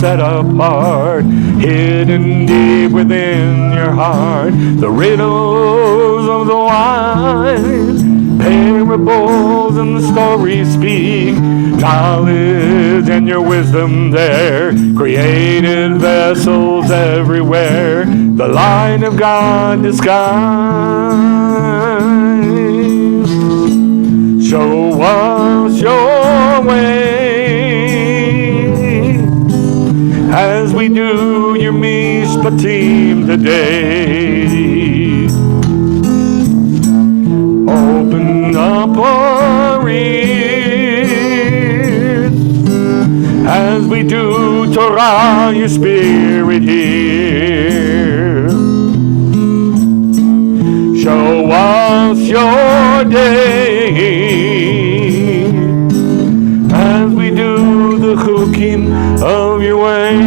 set apart, hidden deep within your heart. The riddles of the wise, parables and the stories speak. Knowledge and your wisdom there, created vessels everywhere. The light of God disguised. Show us your way as we do your mishpatim today. Open up our ears as we do Torah, your spirit here. Show us your day as we do the chukim of your way.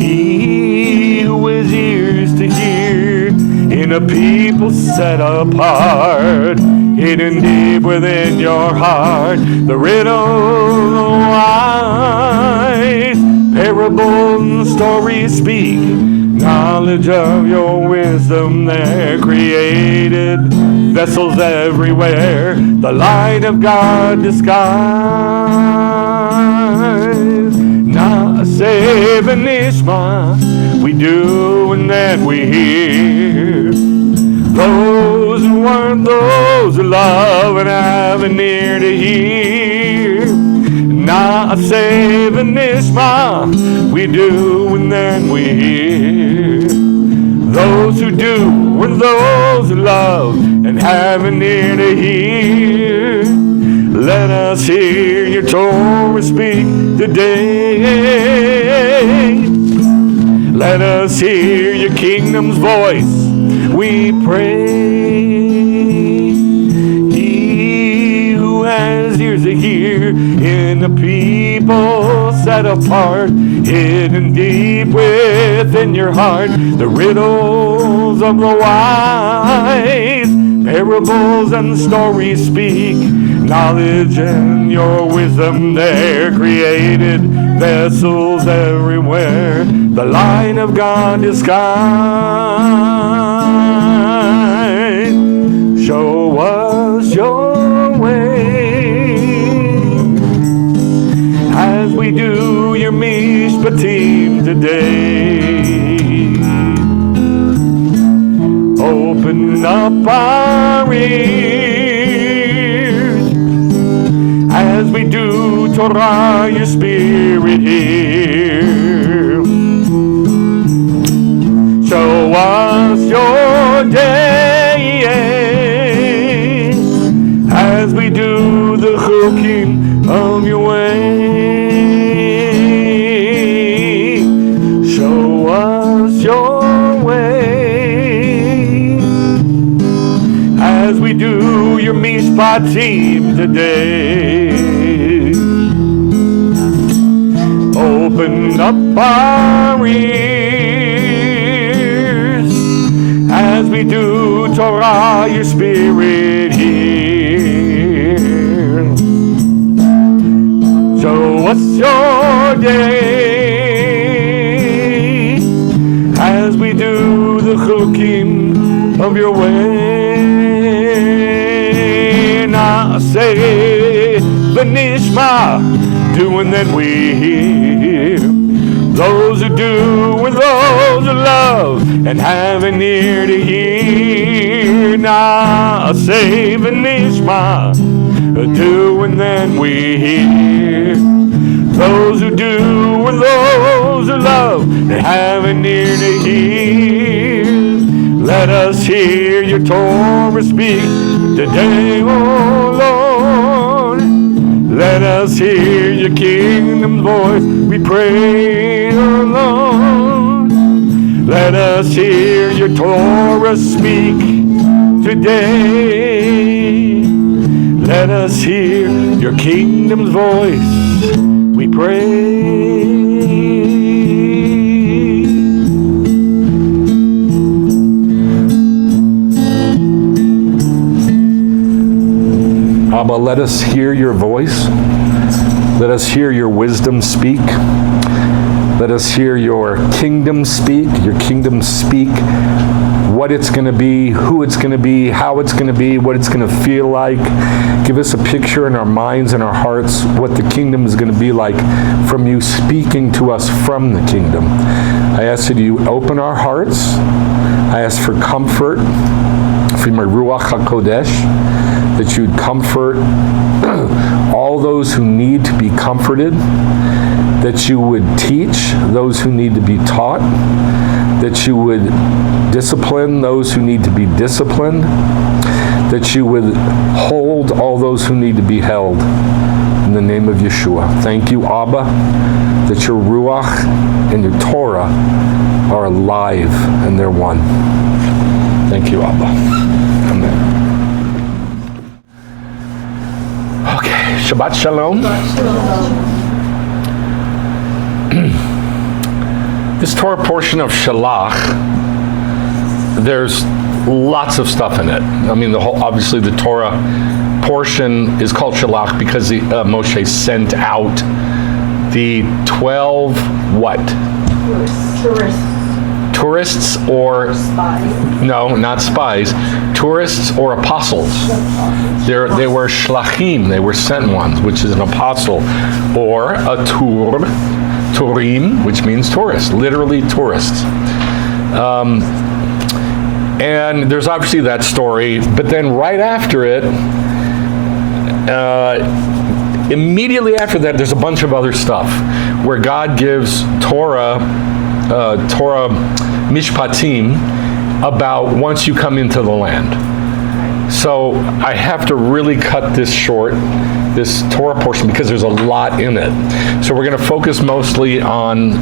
He who has ears to hear, in a people set apart, hidden deep within your heart. The riddle wise, parables and stories speak. Knowledge of your wisdom there, created vessels everywhere. The light of God disguised. Na'aseh v'nishma, we do and then we hear. Those who weren't, those who love and have an ear to hear. Na'aseh v'nishma, we do and then we hear. Those who do and those who love and have an ear to hear. Let us hear your Torah speak today. Let us hear your kingdom's voice, we pray. He who has ears to hear, in the people set apart, hidden deep within your heart. The riddles of the wise, parables and stories speak. Knowledge and your wisdom there, created vessels everywhere. The light of God disguised. Show us your way as we do your mishpatim today. Open up our ears as we do Torah, your spirit here. Show us your day as we do the chukim of your way. Show us your way as we do your mishpatim today. Open up our ears as we do Torah, your spirit here. Show us your day as we do the chukim of your way. Na'aseh v'nishma, do and then we hear. Those who do and those who love and have an ear to hear. Na'aseh v'nishma, do and then we hear. Those who do and those who love and have an ear to hear. Let us hear your Torah speak today, O Lord. Let us hear your kingdom's voice, we pray, O Lord. Let us hear your Torah speak today. Let us hear your kingdom's voice, we pray. Abba, let us hear your voice. Let us hear your wisdom speak. Let us hear your kingdom speak. Your kingdom speak what it's going to be, who it's going to be, how it's going to be, what it's going to feel like. Give us a picture in our minds and our hearts what the kingdom is going to be like from you speaking to us from the kingdom. I ask that you open our hearts. I ask for comfort from your Ruach HaKodesh, that you'd comfort all those who need to be comforted, that you would teach those who need to be taught, that you would discipline those who need to be disciplined, that you would hold all those who need to be held. In the name of Yeshua. Thank you, Abba, that your Ruach and your Torah are alive and they're one. Thank you, Abba. Amen. Okay, Shabbat Shalom. This Torah portion of Shelach, there's lots of stuff in it. I mean, obviously the Torah portion is called Shelach because Moshe sent out the 12 what? Tourists or spies. No, not spies. Tourists or apostles. They were shlachim. They were sent ones, which is an apostle, or a turim, which means tourist, literally tourists. And there's obviously that story, but then right after it, immediately after that, there's a bunch of other stuff where God gives Torah mishpatim about once you come into the land. So I have to really cut this short, this Torah portion, because there's a lot in it. So we're going to focus mostly on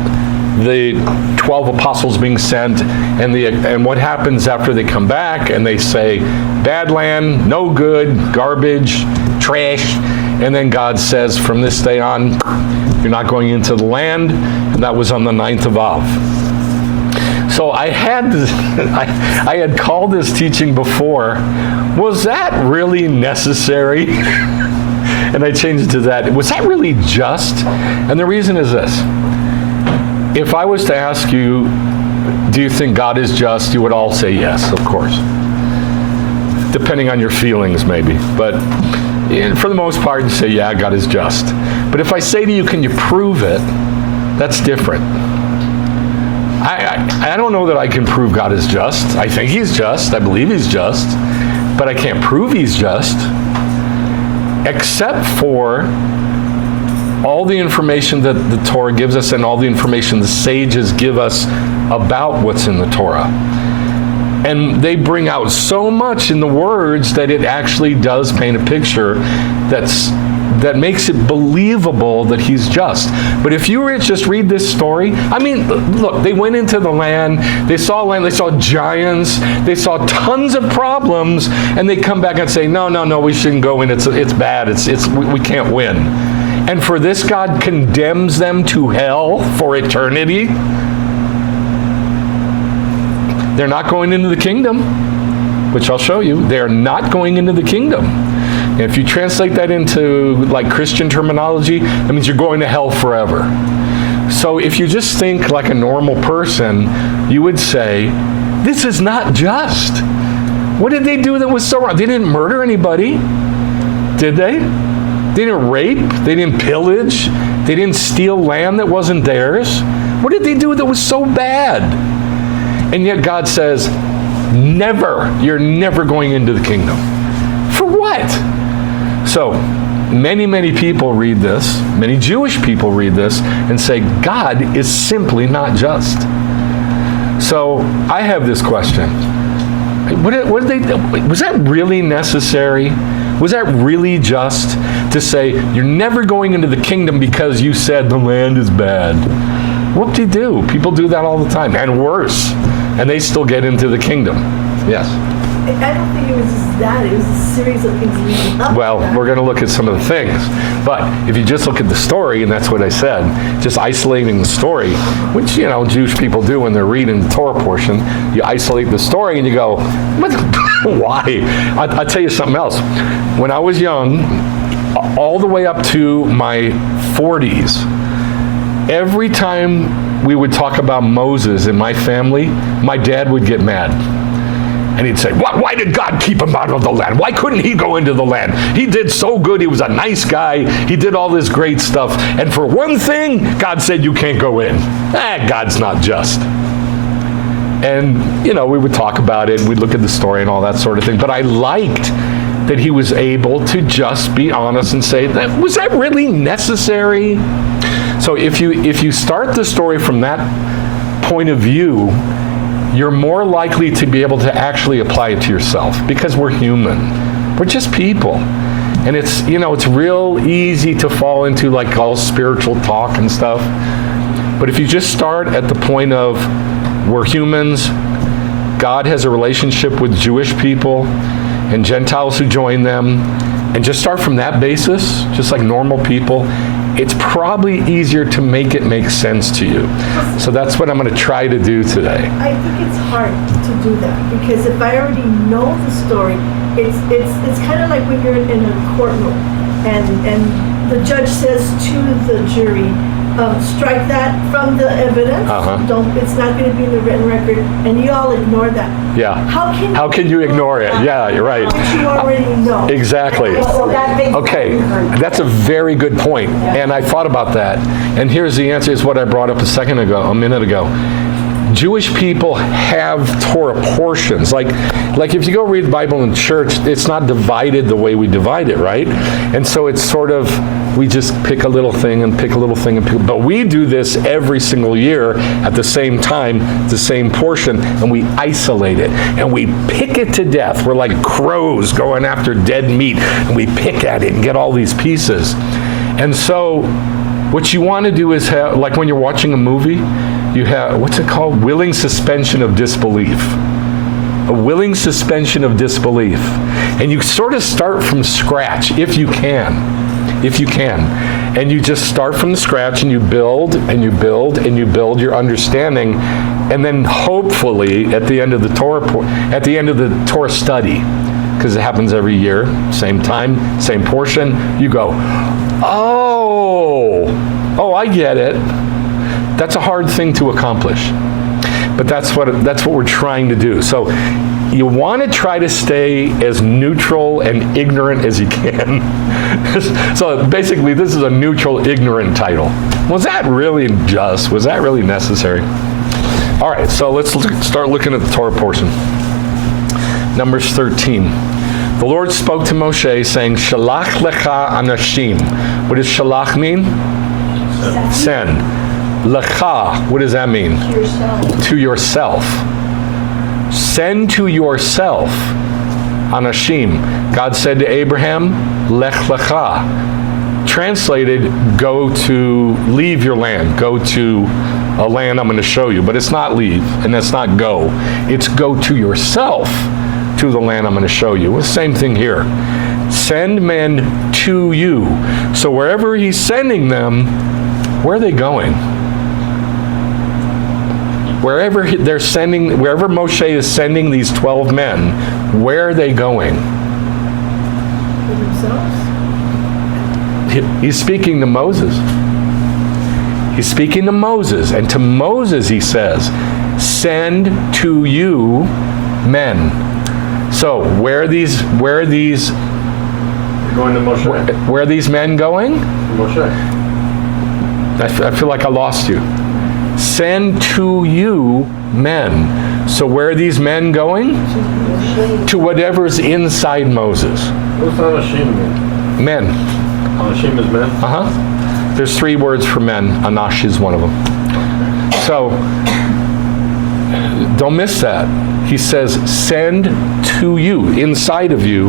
the 12 apostles being sent and what happens after they come back and they say, bad land, no good, garbage, trash. And then God says, from this day on, you're not going into the land. And that was on the 9th of Av. So I had called this teaching before, was that really necessary? And I changed it to that. Was that really just? And the reason is this. If I was to ask you, do you think God is just? You would all say yes, of course. Depending on your feelings, maybe. But for the most part, you say, yeah, God is just. But if I say to you, can you prove it? That's different. I don't know that I can prove God is just. I think he's just. I believe he's just. But I can't prove he's just. Except for all the information that the Torah gives us and all the information the sages give us about what's in the Torah. And they bring out so much in the words that it actually does paint a picture that makes it believable that he's just. But if you were to just read this story, I mean, look, they went into the land, they saw giants, they saw tons of problems, and they come back and say, no, we shouldn't go in, it's bad, we can't win. And for this, God condemns them to hell for eternity. They're not going into the kingdom, which I'll show you. They're not going into the kingdom. If you translate that into like Christian terminology, that means you're going to hell forever. So if you just think like a normal person, you would say, this is not just. What did they do that was so wrong? They didn't murder anybody, did they? They didn't rape, they didn't pillage, they didn't steal land that wasn't theirs. What did they do that was so bad? And yet God says, never, you're never going into the kingdom. For what? So, many people read this, many Jewish people read this and say, God is simply not just. So, I have this question. Was that really necessary? Was that really just to say, you're never going into the kingdom because you said the land is bad? Whoop-de-doo. People do that all the time, and worse. And they still get into the kingdom. Yes? I don't think it was just that. It was a series of things leading up. Well, we're going to look at some of the things. But if you just look at the story, and that's what I said, just isolating the story, which, Jewish people do when they're reading the Torah portion, you isolate the story and you go, why? I'll tell you something else. When I was young, all the way up to my 40s, every time we would talk about Moses in my family, my dad would get mad. And he'd say, why did God keep him out of the land? Why couldn't he go into the land? He did so good. He was a nice guy. He did all this great stuff. And for one thing, God said you can't go in. God's not just. And, we would talk about it. We'd look at the story and all that sort of thing. But I liked that he was able to just be honest and say, was that really necessary? So if you start the story from that point of view, you're more likely to be able to actually apply it to yourself, because we're human. We're just people. And it's real easy to fall into like all spiritual talk and stuff. But if you just start at the point of we're humans, God has a relationship with Jewish people and Gentiles who join them, and just start from that basis, just like normal people, it's probably easier to make it make sense to you. So that's what I'm going to try to do today. I think it's hard to do that, because if I already know the story, it's kind of like when you're in a courtroom and the judge says to the jury, strike that from the evidence. It's not going to be in the written record, and you all ignore that. Yeah. How can you ignore it? Yeah, you're right. What you already know. Exactly. Okay, that's a very good point, and I thought about that. And here's the answer: is what I brought up a minute ago. Jewish people have Torah portions. Like if you go read the Bible in church, it's not divided the way we divide it, right? And so it's sort of, we just pick a little thing and pick a little thing but we do this every single year at the same time, the same portion, and we isolate it and we pick it to death. We're like crows going after dead meat, and we pick at it and get all these pieces. And so what you want to do is have, like when you're watching a movie, you have, what's it called? Willing suspension of disbelief. A willing suspension of disbelief. And you sort of start from scratch, if you can. And you just start from the scratch, and you build and you build and you build your understanding. And then hopefully at the end of the Torah study, because it happens every year, same time, same portion, you go, oh, I get it. That's a hard thing to accomplish, but that's what we're trying to do. So you want to try to stay as neutral and ignorant as you can. So basically, this is a neutral, ignorant title. Was that really just? Was that really necessary? All right, so let's start looking at the Torah portion. Numbers 13. The Lord spoke to Moshe, saying, Shalach lecha anashim. What does shalach mean? Send. Lecha, what does that mean? To yourself. Send to yourself. Anashim. God said to Abraham, Lech lecha. Translated, leave your land. Go to a land I'm going to show you. But it's not leave, and it's not go. It's go to yourself to the land I'm going to show you. Well, same thing here. Send men to you. So wherever he's sending them, where are they going? Wherever Moshe is sending these 12 men, where are they going? For themselves? He's speaking to Moses. He's speaking to Moses, and to Moses he says, send to you men. So where are these Going to Moshe. where are these men going? Moshe. I feel like I lost you. Send to you men. So where are these men going? To whatever's inside Moses. What's Anashim mean? Men. Anashim is men? There's 3 words for men. Anash is one of them. So don't miss that. He says, send to you, inside of you,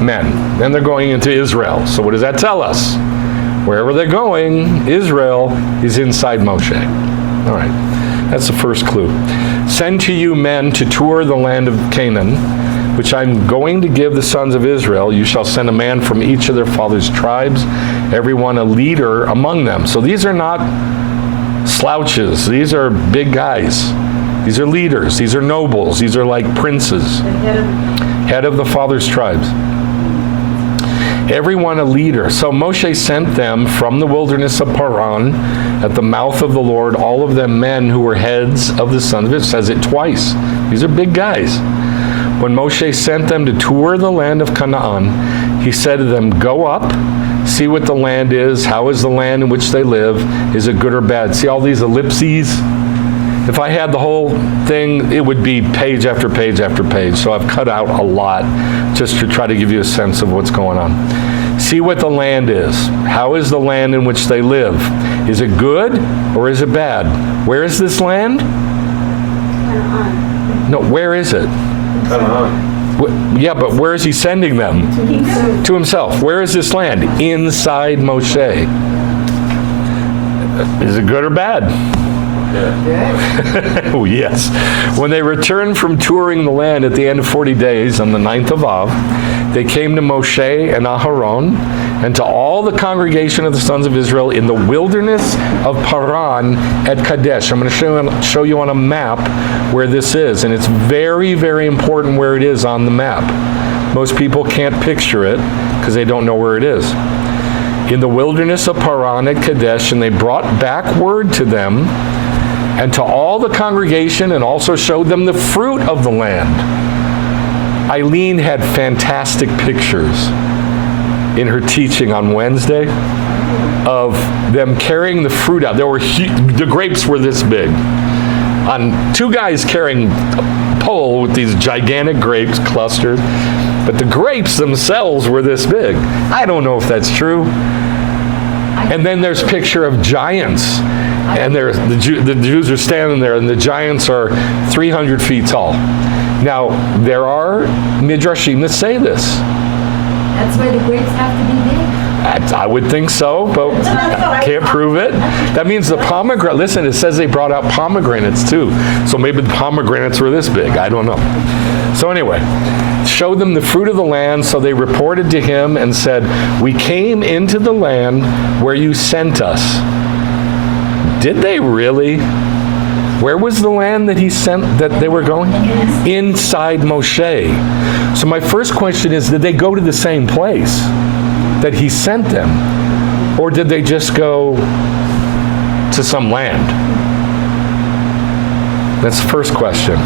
men. And they're going into Israel. So what does that tell us? Wherever they're going, Israel is inside Moshe. All right, that's the first clue. Send to you men to tour the land of Canaan, which I'm going to give the sons of Israel. You shall send a man from each of their fathers' tribes, everyone a leader among them. So these are not slouches. These are big guys. These are leaders. These are nobles. These are like princes. Head of the fathers' tribes. everyone a leader. So Moshe sent them from the wilderness of Paran at the mouth of the Lord, all of them men who were heads of the sons of Israel. It says it twice. These are big guys. When Moshe sent them to tour the land of Canaan, he said to them, go up, see what the land is. How is the land in which they live? Is it good or bad? See all these ellipses? If I had the whole thing, it would be page after page after page. So I've cut out a lot just to try to give you a sense of what's going on. See what the land is. How is the land in which they live? Is it good or is it bad? Where is this land? No, where is it? Yeah, but where is he sending them? To himself. Where is this land? Inside Moshe. Is it good or bad? Oh, yes. When they returned from touring the land at the end of 40 days on the 9th of Av, they came to Moshe and Aharon and to all the congregation of the sons of Israel in the wilderness of Paran at Kadesh. I'm going to show you on a map where this is, and it's very, very important where it is on the map. Most people can't picture it because they don't know where it is. In the wilderness of Paran at Kadesh, and they brought back word to them and to all the congregation, and also showed them the fruit of the land. Eileen had fantastic pictures in her teaching on Wednesday of them carrying the fruit out. There were the grapes were this big. On two guys carrying a pole with these gigantic grapes clustered, but the grapes themselves were this big. I don't know if that's true. And then there's a picture of giants. And the Jews are standing there, and the giants are 300 feet tall. Now, there are midrashim that say this. That's why the grapes have to be big? I would think so, but I can't prove it. That means the pomegranate, listen, it says they brought out pomegranates too. So maybe the pomegranates were this big. I don't know. So anyway, showed them the fruit of the land. So they reported to him and said, we came into the land where you sent us. Did they really? Where was the land that he sent, that they were going? Inside Moshe. So my first question is, did they go to the same place that he sent them? Or did they just go to some land? That's the first question.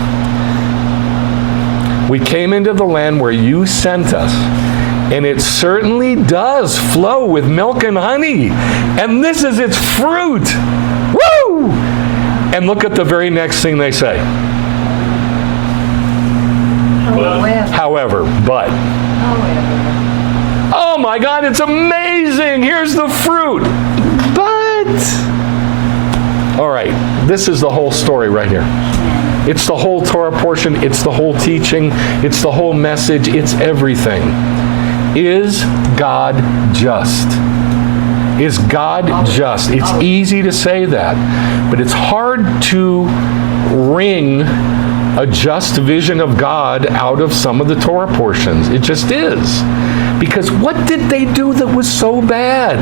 We came into the land where you sent us, and it certainly does flow with milk and honey. And this is its fruit. Woo! And look at the very next thing they say. However, but. Oh my God, it's amazing. Here's the fruit. But. All right, this is the whole story right here. It's the whole Torah portion. It's the whole teaching. It's the whole message. It's everything. Is God just? Is God just? It's easy to say that, but it's hard to wring a just vision of God out of some of the Torah portions. It just is. Because what did they do that was so bad?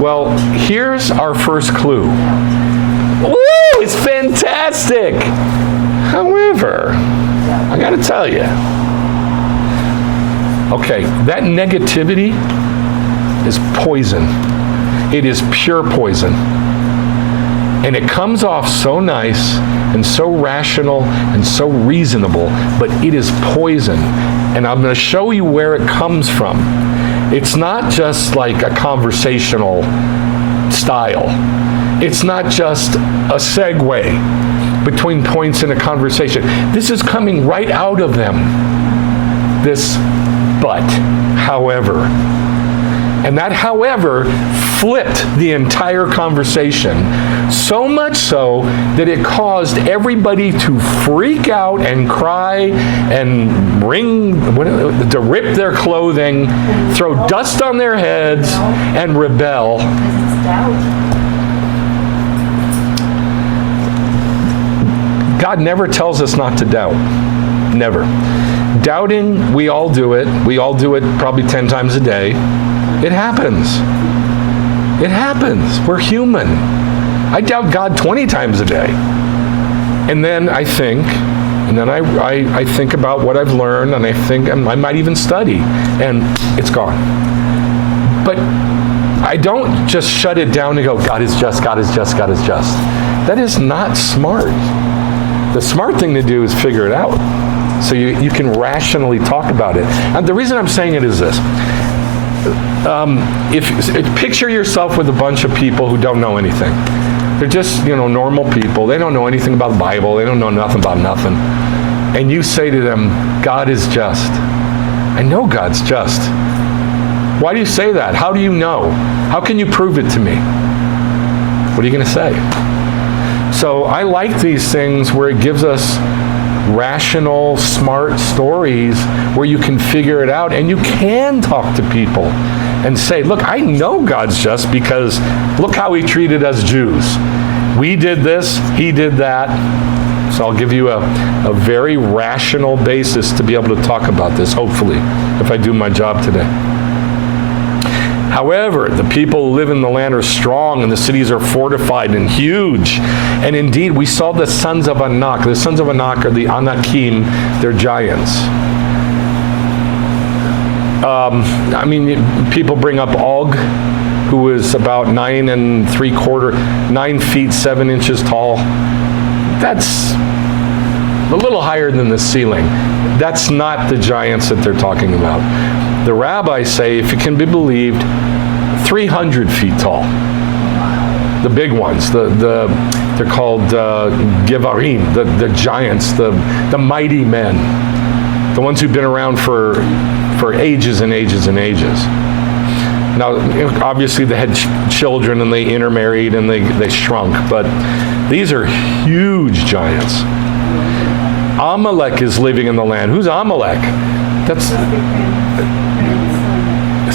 Well, here's our first clue. Woo! It's fantastic! However, I gotta tell you, okay, that negativity is poison. It is pure poison. And it comes off so nice and so rational and so reasonable, but it is poison. And I'm going to show you where it comes from. It's not just like a conversational style. It's not just a segue between points in a conversation. This is coming right out of them. This but, however. And that however flipped the entire conversation, so much so that it caused everybody to freak out and cry and to rip their clothing, throw dust on their heads, and rebel. God never tells us not to doubt. Never. Doubting, we all do it. We all do it probably 10 times a day. It happens. It happens. We're human. I doubt God 20 times a day. And then I think, And then I think about what I've learned, and I think I might even study, and it's gone. But I don't just shut it down and go, God is just, God is just, God is just. That is not smart. The smart thing to do is figure it out, so you can rationally talk about it. And the reason I'm saying it is this. If picture yourself with a bunch of people who don't know anything. They're just, normal people. They don't know anything about the Bible. They don't know nothing about nothing. And you say to them, God is just. I know God's just. Why do you say that? How do you know? How can you prove it to me? What are you going to say? So I like these things where it gives us rational, smart stories where you can figure it out and you can talk to people and say, look, I know God's just because look how he treated us Jews. We did this, he did that. So I'll give you a very rational basis to be able to talk about this, hopefully, if I do my job today. However, the people who live in the land are strong, and the cities are fortified and huge. And indeed, we saw the sons of Anak. The sons of Anak are the Anakim. They're giants. People bring up Og, who is about 9 feet 7 inches tall. That's a little higher than the ceiling. That's not the giants that they're talking about. The rabbis say, if it can be believed, 300 feet tall. The big ones, they're called Gevarim, the giants, the mighty men, the ones who've been around for ages and ages and ages. Now, obviously they had children and they intermarried and they shrunk, but these are huge giants. Amalek is living in the land. Who's Amalek? That's...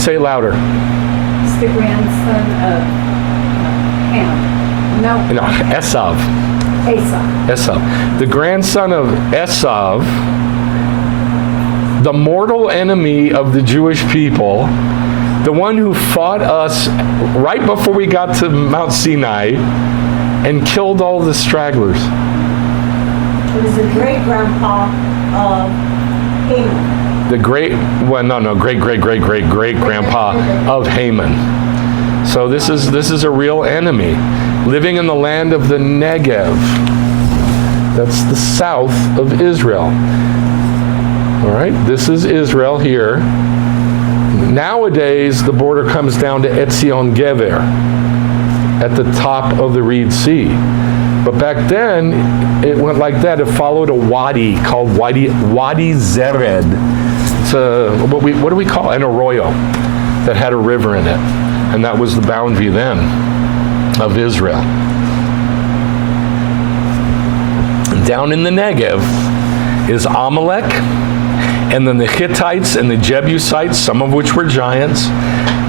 Say it louder. It's the grandson of Ham. No, Esav. Esav. The grandson of Esav, the mortal enemy of the Jewish people, the one who fought us right before we got to Mount Sinai and killed all the stragglers. It was the great-grandpa of Haman. Great-great-great-great-great-grandpa of Haman. So this is a real enemy, living in the land of the Negev. That's the south of Israel. All right, this is Israel here. Nowadays, the border comes down to Tzion Gever, at the top of the Reed Sea. But back then, it went like that. It followed a wadi called Wadi Zered. It's what do we call it? An arroyo that had a river in it. And that was the boundary then of Israel. And down in the Negev is Amalek, and then the Hittites and the Jebusites, some of which were giants,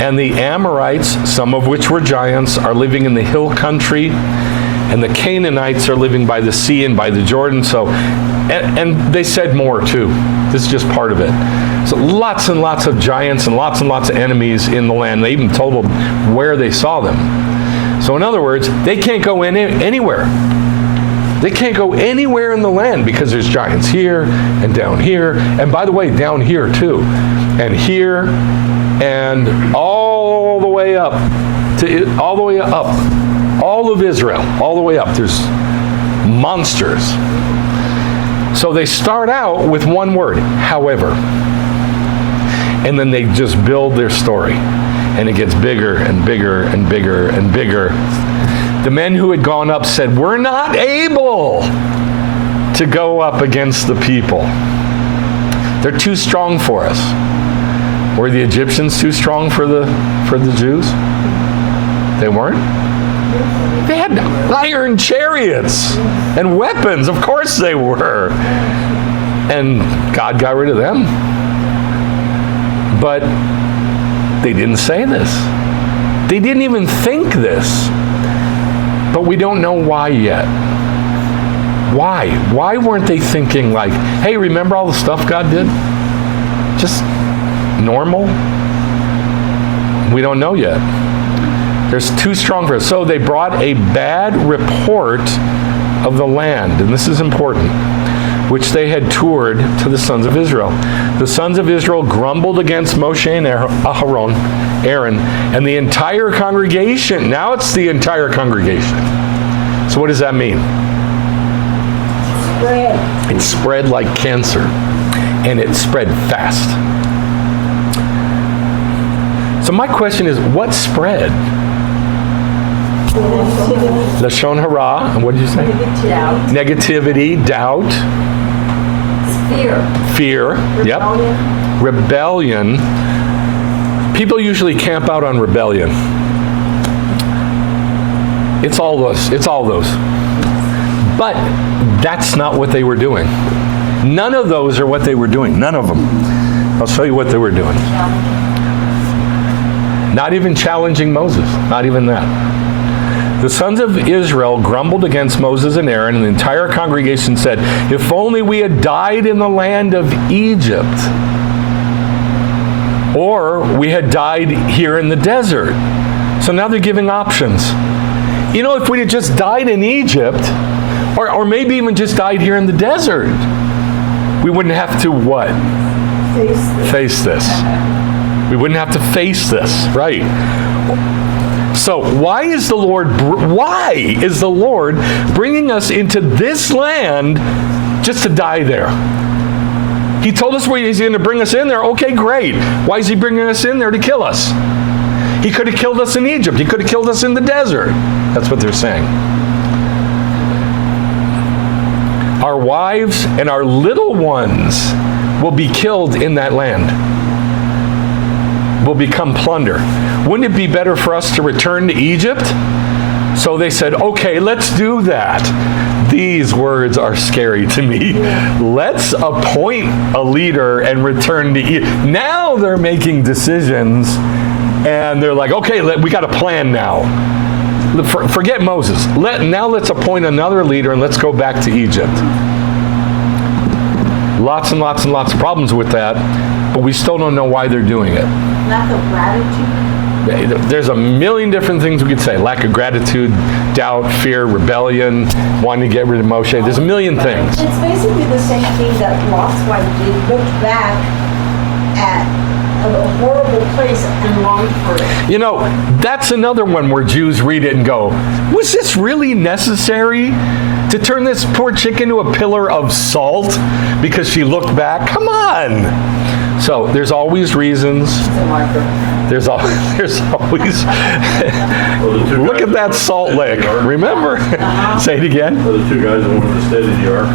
and the Amorites, some of which were giants, are living in the hill country, and the Canaanites are living by the sea and by the Jordan. So, and they said more too. This is just part of it. So lots and lots of giants and lots of enemies in the land. They even told them where they saw them. So in other words, they can't go anywhere. They can't go anywhere in the land because there's giants here and down here. And by the way, down here too. And here and all the way up. All of Israel, all the way up. There's monsters. So they start out with one word, however. And then they just build their story. And it gets bigger and bigger and bigger and bigger. The men who had gone up said, we're not able to go up against the people. They're too strong for us. Were the Egyptians too strong for the Jews? They weren't? They had iron chariots and weapons. Of course they were. And God got rid of them. But they didn't say this. They didn't even think this. But we don't know why yet. Why? Why weren't they thinking like, hey, remember all the stuff God did? Just normal? We don't know yet. There's too strong for us. So they brought a bad report of the land, and this is important. which they had toured to the sons of Israel. The sons of Israel grumbled against Moshe and Aaron, and the entire congregation. Now it's the entire congregation. So what does that mean? Spread. It spread like cancer, and it spread fast. So my question is, what spread? Lashon hara, and what did you say? Doubt. Negativity, doubt, Fear. yep, rebellion. People usually camp out on rebellion. It's all those. But that's not what they were doing. None of those are what they were doing. None of them. I'll show you what they were doing. Not even challenging Moses. Not even that. The sons of Israel grumbled against Moses and Aaron, and the entire congregation said, "If only we had died in the land of Egypt, or we had died here in the desert." So now they're giving options. You know, if we had just died in Egypt, or maybe even just died here in the desert, we wouldn't have to what? Face this. We wouldn't have to face this, right? So why is the Lord bringing us into this land just to die there? He told us where he's going to bring us in there. Okay, great. Why is he bringing us in there to kill us? He could have killed us in Egypt. He could have killed us in the desert. That's what they're saying. Our wives and our little ones will be killed in that land. Will become plunder. Wouldn't it be better for us to return to Egypt? So they said, okay, let's do that. These words are scary to me. Let's appoint a leader and return to Egypt. Now they're making decisions, and they're like, okay, we got a plan now. Forget Moses. Now let's appoint another leader, and let's go back to Egypt. Lots and lots and lots of problems with that, but we still don't know why they're doing it. Lack of gratitude. There's a million different things we could say. Lack of gratitude, doubt, fear, rebellion, wanting to get rid of Moshe. There's a million things. It's basically the same thing that Lot's wife did. Looked back at a horrible place and longed for it. You know, that's another one where Jews read it and go, was this really necessary to turn this poor chick into a pillar of salt because she looked back? Come on. So there's always reasons. There's always. Look at that salt lick. Remember? Say it again. For the two guys that wanted to stay to the ark.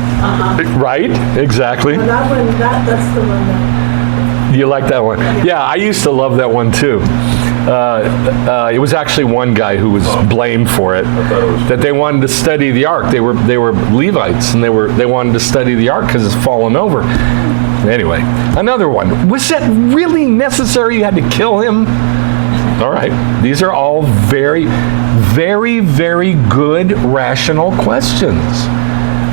Right? Exactly. Well, that's the one that. You like that one? Yeah, I used to love that one too. It was actually one guy who was blamed for it, that they wanted to study the ark. They were Levites, and they wanted to study the ark because it's fallen over. Anyway, another one. Was that really necessary? You had to kill him? All right. These are all very, very, very good, rational questions.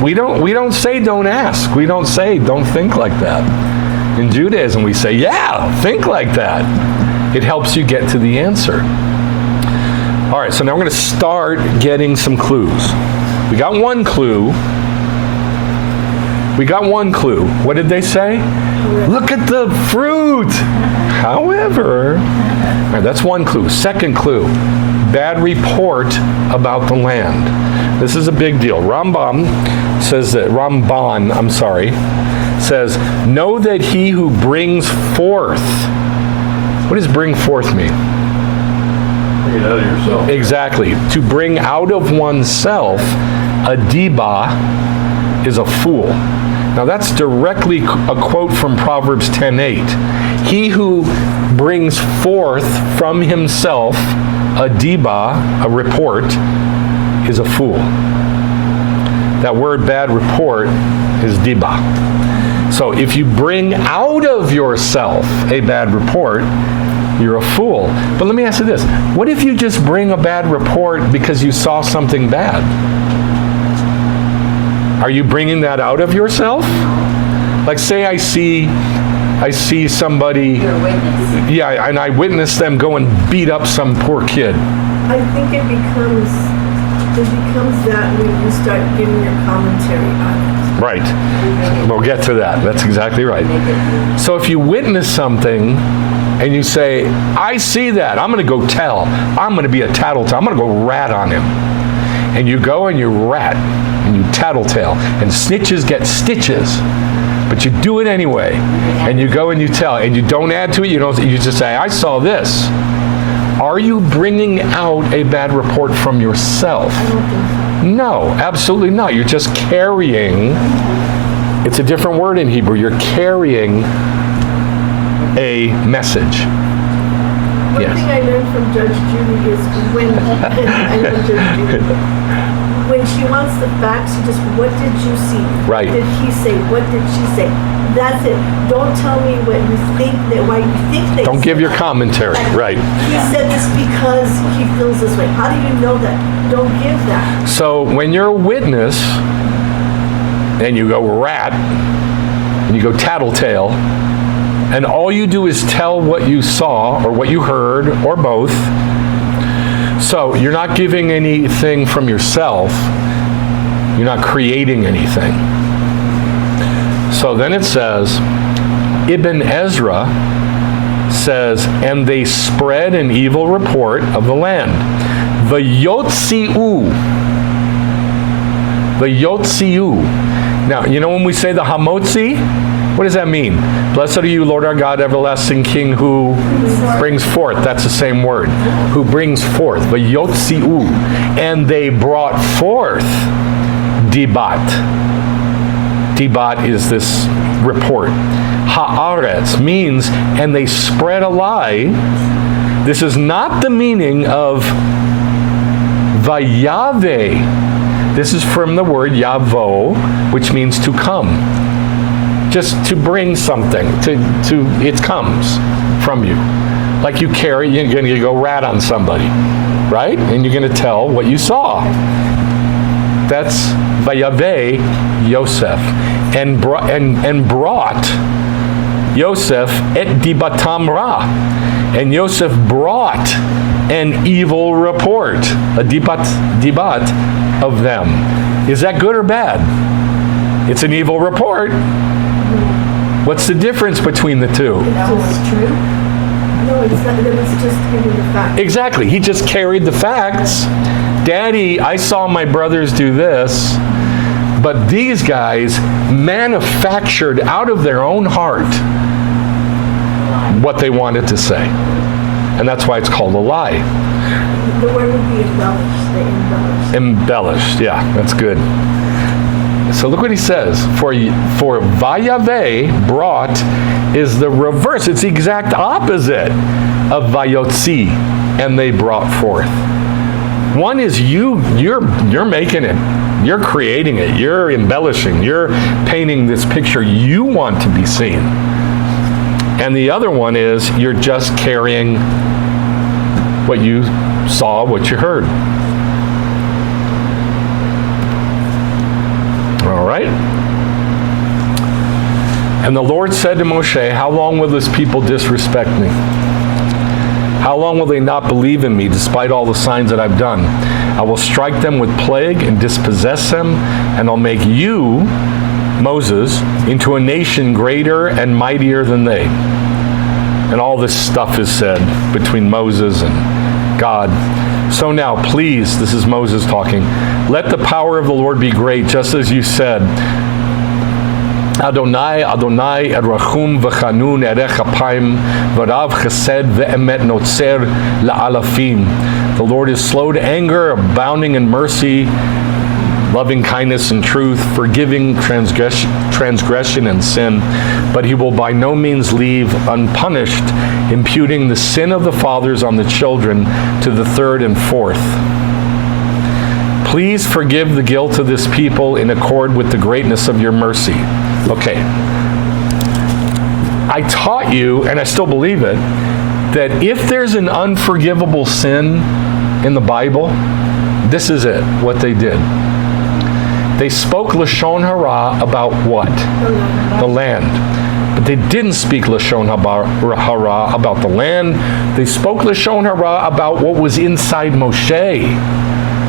We don't say don't ask. We don't say don't think like that. In Judaism, we say, yeah, think like that. It helps you get to the answer. All right, so now we're going to start getting some clues. We got one clue. What did they say? Look at the fruit. However, all right, that's one clue. Second clue, bad report about the land. This is a big deal. Ramban says, know that he who brings forth. What does bring forth mean? Bring it out of yourself. Exactly. To bring out of oneself a dibah is a fool. Now that's directly a quote from Proverbs 10:8. He who brings forth from himself a dibah, a report, is a fool. That word bad report is dibah. So if you bring out of yourself a bad report, you're a fool. But let me ask you this. What if you just bring a bad report because you saw something bad? Are you bringing that out of yourself? Like say I see somebody, You're a witness. yeah, and I witness them go and beat up some poor kid. I think it becomes It becomes that when you start giving your commentary on it. Right. We'll get to that. That's exactly right. So if you witness something and you say, I see that, I'm going to go tell. I'm going to be a tattletale. I'm going to go rat on him. And you go and you rat and you tattletale. And snitches get stitches. But you do it anyway. And you go and you tell. And you don't add to it. You just say, I saw this. Are you bringing out a bad report from yourself? I don't think so. No, absolutely not. You're just carrying, it's a different word in Hebrew. You're carrying a message. One thing I learned from Judge Judy is when, I love Judge Judy, when she wants the facts, she just, what did you see? Right. What did he say? What did she say? That's it. Don't tell me what you think, why you think they Don't said give your that. commentary. Right. He said this because he feels this way. How do you know that? Don't give that. So when you're a witness and you go rat and you go tattletale and all you do is tell what you saw or what you heard or both, so you're not giving anything from yourself, you're not creating anything. So then it says, Ibn Ezra says, and they spread an evil report of the land. V'yotzi'u. Now, you know when we say the hamotzi, what does that mean? Blessed are you, Lord our God, everlasting King, who brings forth. That's the same word. Who brings forth. V'yotzi'u. And they brought forth dibat. Dibat is this report. Haaretz means, and they spread a lie. This is not the meaning of vayave. This is from the word yavo, which means to come. Just to bring something. It comes from you. Like you carry, you're going to go rat on somebody, right? And you're going to tell what you saw. That's vayave Yosef, and brought Yosef et dibatam ra, and Yosef brought an evil report, a dibat of them. Is that good or bad? It's an evil report. What's the difference between the two? That was true. No, it's not. It was just giving the facts. Exactly. He just carried the facts. Daddy, I saw my brothers do this, but these guys manufactured out of their own heart what they wanted to say. And that's why it's called a lie. The word would be embellished. They embellished. Embellished, yeah, that's good. So look what he says. For vayave, brought, is the reverse. It's the exact opposite of vayotzi, and they brought forth. One is you're making it. You're creating it. You're embellishing. You're painting this picture you want to be seen. And the other one is you're just carrying what you saw, what you heard. All right. And the Lord said to Moshe, how long will this people disrespect me? How long will they not believe in me despite all the signs that I've done? I will strike them with plague and dispossess them, and I'll make you, Moses, into a nation greater and mightier than they. And all this stuff is said between Moses and God. So now, please, this is Moses talking, let the power of the Lord be great, just as you said. Adonai, Adonai, Erachum v'chanun, erech apayim, v'rav chesed ve'emet notzer la'alafim. The Lord is slow to anger, abounding in mercy, loving kindness and truth, forgiving transgression and sin, but he will by no means leave unpunished, imputing the sin of the fathers on the children to the third and fourth. Please forgive the guilt of this people in accord with the greatness of your mercy. Okay. I taught you, and I still believe it, that if there's an unforgivable sin in the Bible, this is it, what they did. They spoke Lashon Hara about what? The land. But they didn't speak Lashon Hara about the land. They spoke Lashon Hara about what was inside Moshe.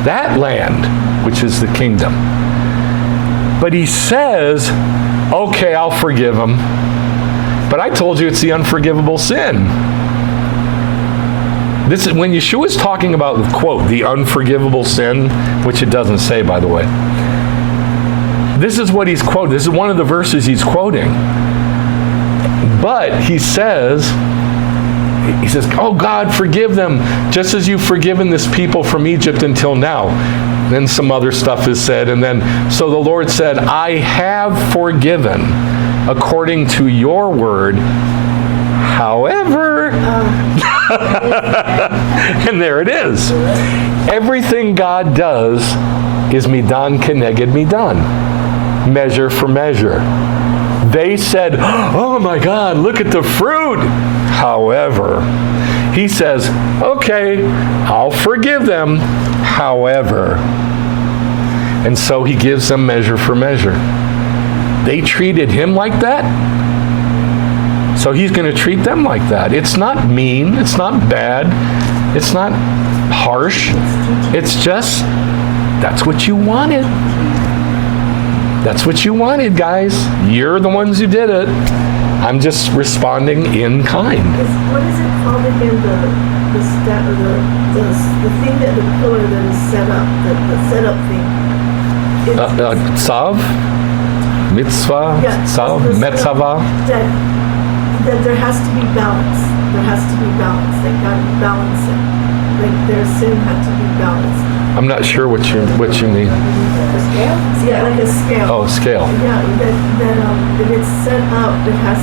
that land, which is the kingdom. But he says, okay, I'll forgive them. But I told you it's the unforgivable sin. This is when Yeshua is talking about, quote, the unforgivable sin, which it doesn't say, by the way. This is what he's quoting. This is one of the verses he's quoting. But he says, oh God, forgive them, just as you've forgiven this people from Egypt until now. Then some other stuff is said, and then, so the Lord said, I have forgiven according to your word. However, and there it is. Everything God does is midan keneged midan, measure for measure. They said, oh my God, look at the fruit. However, he says, okay, I'll forgive them. However, and so he gives them measure for measure. They treated him like that, so he's going to treat them like that. It's not mean, it's not bad, it's not harsh. It's just, that's what you wanted. That's what you wanted, guys. You're the ones who did it. I'm just responding in kind. What is it called again? The thing that the pillar that is set up, the setup thing. Tzav, mitzvah, tzav, metzava. That there has to be balance. There has to be balance. They got to balance it. Like their sin had to be balanced. I'm not sure what you mean. A scale? Yeah, like a scale. Oh, scale. Yeah, that if it's set up, it has,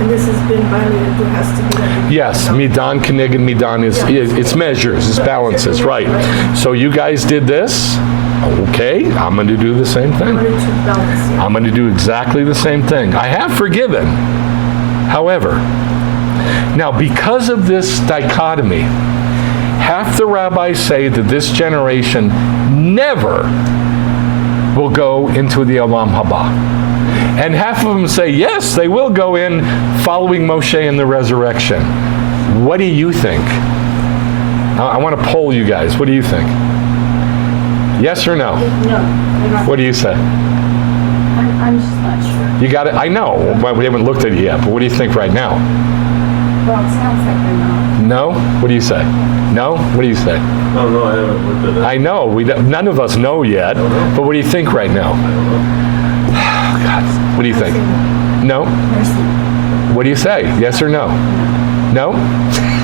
and this has been violated, there has to be. Yes, midan keneged midan is it's measures, it's balances, right? So you guys did this. Okay, I'm going to do the same thing. I'm going to do exactly the same thing. I have forgiven. However, now because of this dichotomy, half the rabbis say that this generation never will go into the Olam Haba. And half of them say, yes, they will go in following Moshe in the resurrection. What do you think? I want to poll you guys. What do you think? Yes or no? No. What do you say? I'm just not sure. You got it? I know. We haven't looked at it yet, but what do you think right now? Well, it sounds like they're not. No? What do you say? No? What do you say? I don't know, I haven't looked at it. I know. None of us know yet, but what do you think right now? Oh, God. What do you think? No? Mercy. What do you say? Yes or no? No?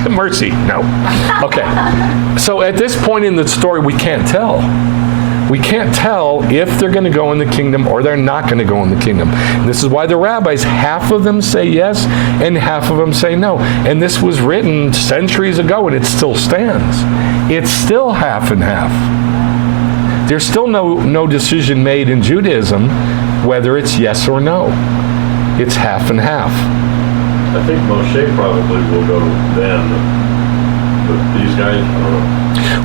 Mercy. No. Okay. So at this point in the story, we can't tell. We can't tell if they're going to go in the kingdom or they're not going to go in the kingdom. And this is why the rabbis, half of them say yes and half of them say no. And this was written centuries ago and it still stands. It's still half and half. There's still no decision made in Judaism whether it's yes or no. It's half and half. I think Moshe probably will go then, but these guys, I don't know.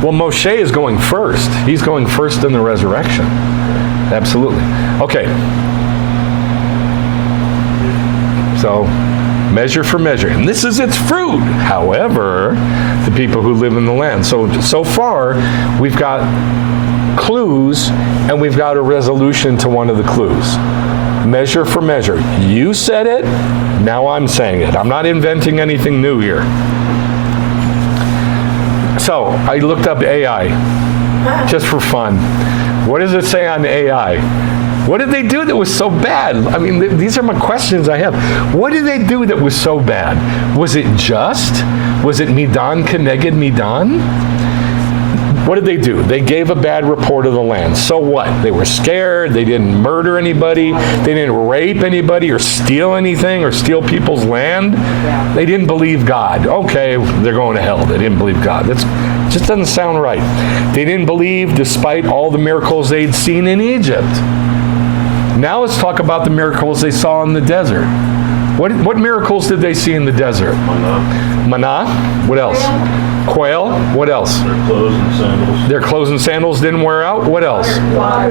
Well, Moshe is going first. He's going first in the resurrection. Absolutely. Okay. So, measure for measure. And this is its fruit. However, the people who live in the land. So far, we've got clues and we've got a resolution to one of the clues. Measure for measure. You said it, now I'm saying it. I'm not inventing anything new here. So, I looked up AI, just for fun. What does it say on AI? What did they do that was so bad? I mean, these are my questions I have. What did they do that was so bad? Was it just? Was it midan keneged midan? What did they do? They gave a bad report of the land. So what? They were scared. They didn't murder anybody. They didn't rape anybody or steal anything or steal people's land. They didn't believe God. Okay, they're going to hell. They didn't believe God. That just doesn't sound right. They didn't believe despite all the miracles they'd seen in Egypt. Now let's talk about the miracles they saw in the desert. What miracles did they see in the desert? Manna. What else? Quail. What else? Their clothes and sandals. Their clothes and sandals didn't wear out. What else?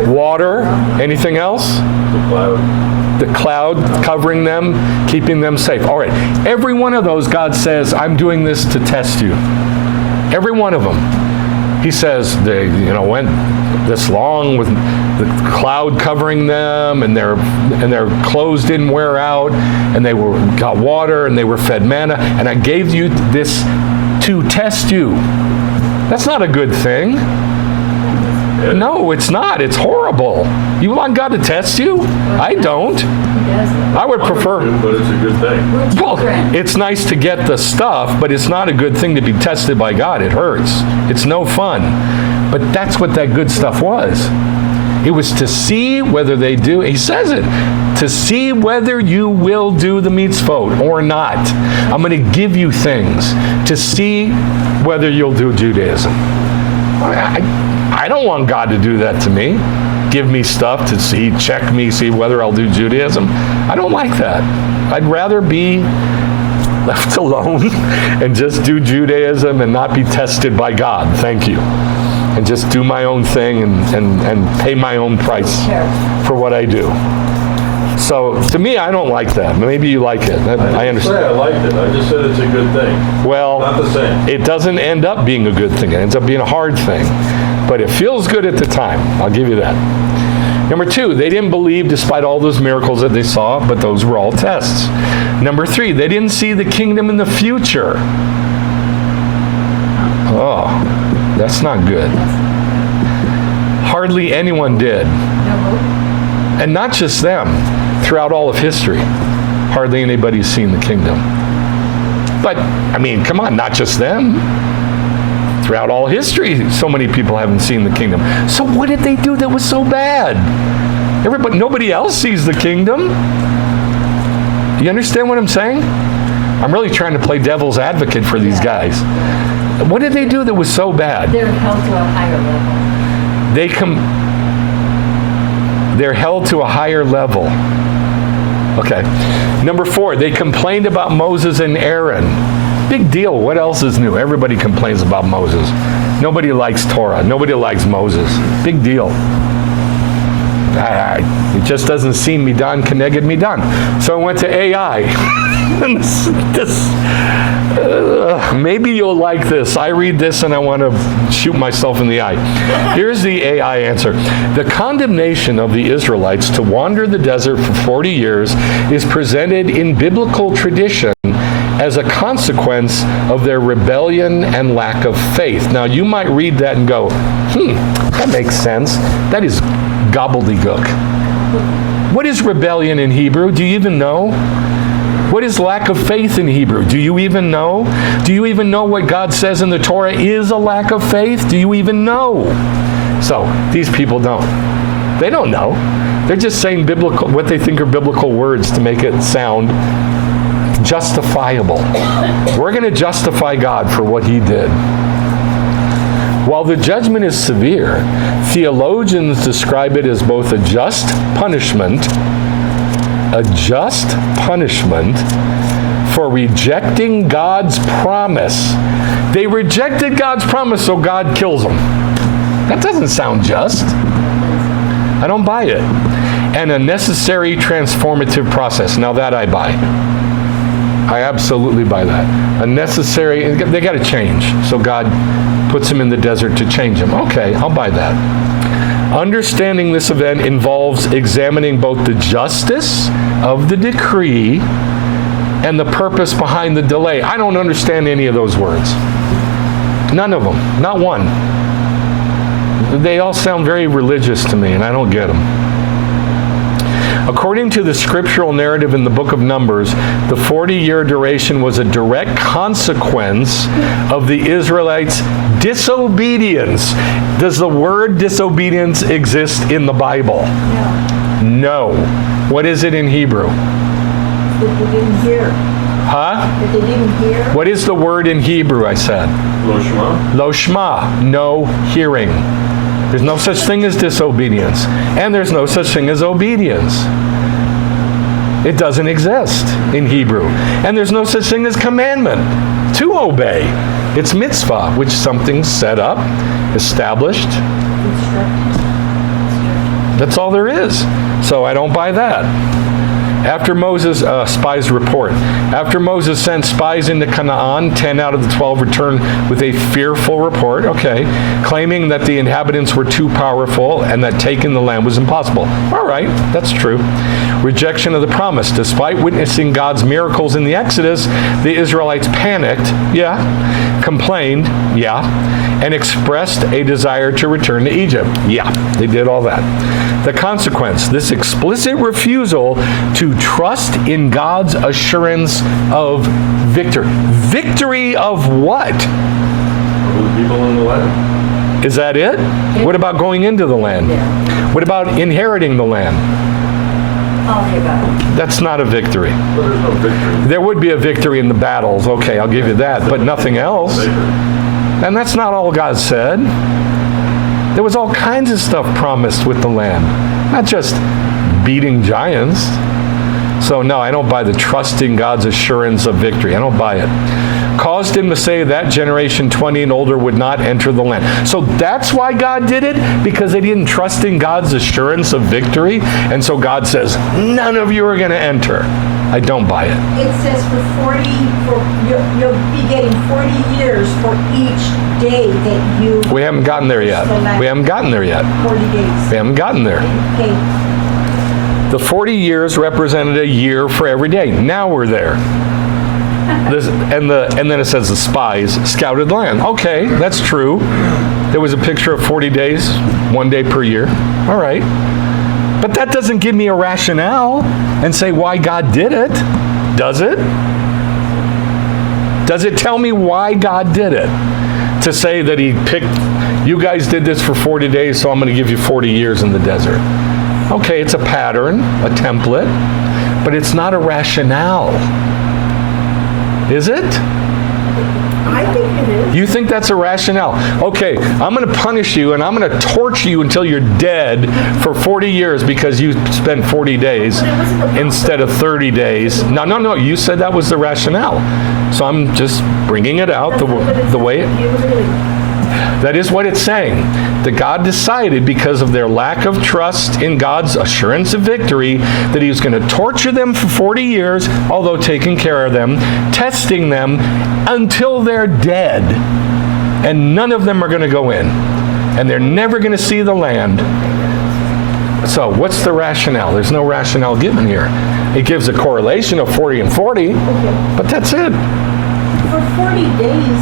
Water. Anything else? The cloud. The cloud covering them, keeping them safe. All right. Every one of those, God says, I'm doing this to test you. Every one of them. He says they, went this long with the cloud covering them, and their clothes didn't wear out, and they got water, and they were fed manna, and I gave you this to test you. That's not a good thing. No, it's not. It's horrible. You want God to test you? I don't. I would prefer. But it's a good thing. Well, it's nice to get the stuff, but it's not a good thing to be tested by God. It hurts. It's no fun. But that's what that good stuff was. It was to see whether they do, he says it, to see whether you will do the mitzvot or not. I'm going to give you things to see whether you'll do Judaism. I don't want God to do that to me. Give me stuff to check me, see whether I'll do Judaism. I don't like that. I'd rather be left alone and just do Judaism and not be tested by God. Thank you. And just do my own thing and pay my own price for what I do. So to me, I don't like that. Maybe you like it. I understand. I liked it. I just said it's a good thing. Well, not the same. It doesn't end up being a good thing. It ends up being a hard thing. But it feels good at the time. I'll give you that. Number 2, they didn't believe despite all those miracles that they saw, but those were all tests. Number 3, they didn't see the kingdom in the future. Oh, that's not good. Hardly anyone did. And not just them. Throughout all of history, hardly anybody's seen the kingdom. But, come on, not just them. Throughout all history, so many people haven't seen the kingdom. So what did they do that was so bad? Nobody else sees the kingdom. You understand what I'm saying? I'm really trying to play devil's advocate for these guys. What did they do that was so bad? They're held to a higher level. They're held to a higher level. Okay. Number 4, they complained about Moses and Aaron. Big deal. What else is new? Everybody complains about Moses. Nobody likes Torah. Nobody likes Moses. Big deal. It just doesn't seem midan keneged midan. So I went to AI. Maybe you'll like this. I read this and I want to shoot myself in the eye. Here's the AI answer. The condemnation of the Israelites to wander the desert for 40 years is presented in biblical tradition as a consequence of their rebellion and lack of faith. Now, you might read that and go, that makes sense. That is gobbledygook. What is rebellion in Hebrew? Do you even know? What is lack of faith in Hebrew? Do you even know? Do you even know what God says in the Torah is a lack of faith? Do you even know? So, these people don't. They don't know. They're just saying what they think are biblical words to make it sound justifiable. We're going to justify God for what he did. While the judgment is severe, theologians describe it as both a just punishment for rejecting God's promise. They rejected God's promise, so God kills them. That doesn't sound just. I don't buy it. And a necessary transformative process. Now that I buy. I absolutely buy that. A necessary, they got to change. So God puts them in the desert to change them. Okay, I'll buy that. Understanding this event involves examining both the justice of the decree and the purpose behind the delay. I don't understand any of those words. None of them. Not one. They all sound very religious to me, and I don't get them. According to the scriptural narrative in the book of Numbers, the 40-year duration was a direct consequence of the Israelites' disobedience. Does the word disobedience exist in the Bible? No. What is it in Hebrew? That they didn't hear. Huh? That they didn't hear. What is the word in Hebrew, I said? Lo shma. Lo shma. No hearing. There's no such thing as disobedience. And there's no such thing as obedience. It doesn't exist in Hebrew. And there's no such thing as commandment to obey. It's mitzvah, which something's set up, established. That's all there is. So I don't buy that. After Moses, spies report. After Moses sent spies into Canaan, 10 out of the 12 returned with a fearful report, claiming that the inhabitants were too powerful and that taking the land was impossible. All right, that's true. Rejection of the promise. Despite witnessing God's miracles in the Exodus, the Israelites panicked, complained, and expressed a desire to return to Egypt. They did all that. The consequence, this explicit refusal to trust in God's assurance of victory. Victory of what? Over the people in the land. Is that it? What about going into the land? What about inheriting the land? That's not a victory. But there's no victory. There would be a victory in the battles. Okay, I'll give you that, but nothing else. And that's not all God said. There was all kinds of stuff promised with the land, not just beating giants. So no, I don't buy the trusting God's assurance of victory. I don't buy it. Caused him to say that generation 20 and older would not enter the land. So that's why God did it, because they didn't trust in God's assurance of victory. And so God says, none of you are going to enter. I don't buy it. It says you'll be getting 40 years for each day that you... We haven't gotten there yet. 40 days. We haven't gotten there. Okay. The 40 years represented a year for every day. Now we're there. And then it says the spies scouted land. Okay, that's true. There was a picture of 40 days, 1 day per year. All right. But that doesn't give me a rationale and say why God did it, does it? Does it tell me why God did it? To say that he picked, you guys did this for 40 days, so I'm going to give you 40 years in the desert. Okay, it's a pattern, a template, but it's not a rationale. Is it? I think it is. You think that's a rationale? Okay, I'm going to punish you and I'm going to torture you until you're dead for 40 years because you spent 40 days instead of 30 days. No, you said that was the rationale. So I'm just bringing it out the way that is what it's saying. That God decided, because of their lack of trust in God's assurance of victory, that he was going to torture them for 40 years, although taking care of them, testing them until they're dead. And none of them are going to go in. And they're never going to see the land. So what's the rationale? There's no rationale given here. It gives a correlation of 40 and 40, but that's it. For 40 days,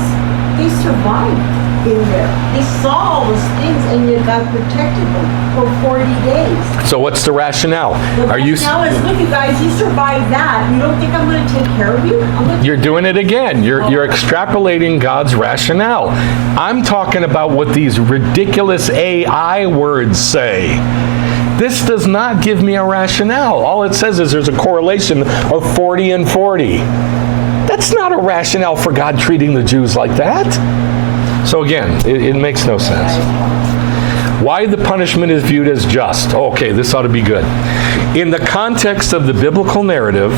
they survived in there. They saw all those things, and yet God protected them for 40 days. So what's the rationale? Now is, look, you guys, you survived that. You don't think I'm going to take care of you? You're doing it again. You're extrapolating God's rationale. I'm talking about what these ridiculous AI words say. This does not give me a rationale. All it says is there's a correlation of 40 and 40. That's not a rationale for God treating the Jews like that. So again, it makes no sense. Why the punishment is viewed as just. Okay, this ought to be good. In the context of the biblical narrative,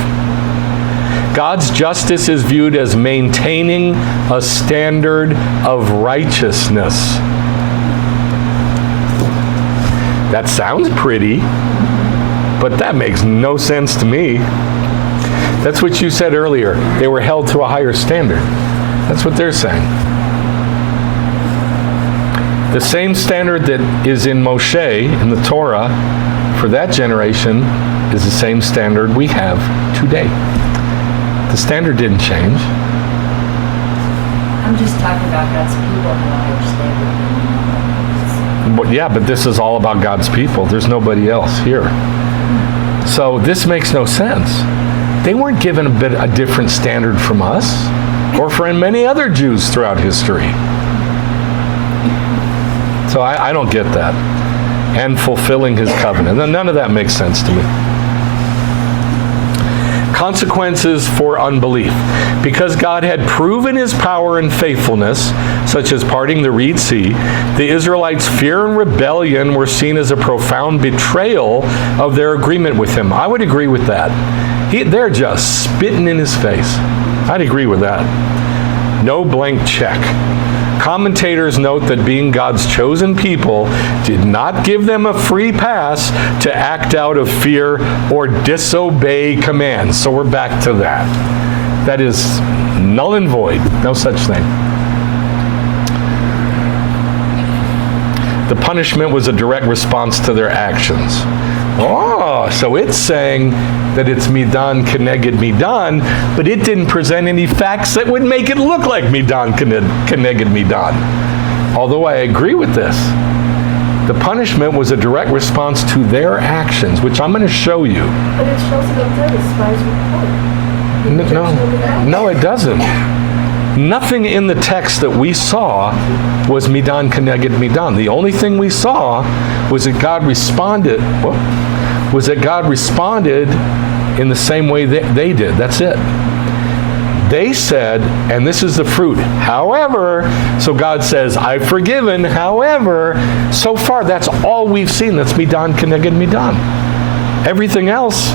God's justice is viewed as maintaining a standard of righteousness. That sounds pretty, but that makes no sense to me. That's what you said earlier. They were held to a higher standard. That's what they're saying. The same standard that is in Moshe, in the Torah, for that generation, is the same standard we have today. The standard didn't change. I'm just talking about God's people and I understand. But yeah, but this is all about God's people. There's nobody else here. So this makes no sense. They weren't given a different standard from us or from many other Jews throughout history. So I don't get that. And fulfilling his covenant. None of that makes sense to me. Consequences for unbelief. Because God had proven his power and faithfulness, such as parting the Reed Sea, the Israelites' fear and rebellion were seen as a profound betrayal of their agreement with him. I would agree with that. They're just spitting in his face. I'd agree with that. No blank check. Commentators note that being God's chosen people did not give them a free pass to act out of fear or disobey commands. So we're back to that. That is null and void. No such thing. The punishment was a direct response to their actions. Oh, so it's saying that it's midan keneged midan, but it didn't present any facts that would make it look like midan keneged midan. Although I agree with this. The punishment was a direct response to their actions, which I'm going to show you. But it shows it up there, the spy's report. No, it doesn't. Nothing in the text that we saw was midan keneged midan. The only thing we saw was that God responded. In the same way that they did. That's it. They said, and this is the fruit. However, so God says, I've forgiven. However, so far that's all we've seen. That's midan keneged midan. Everything else,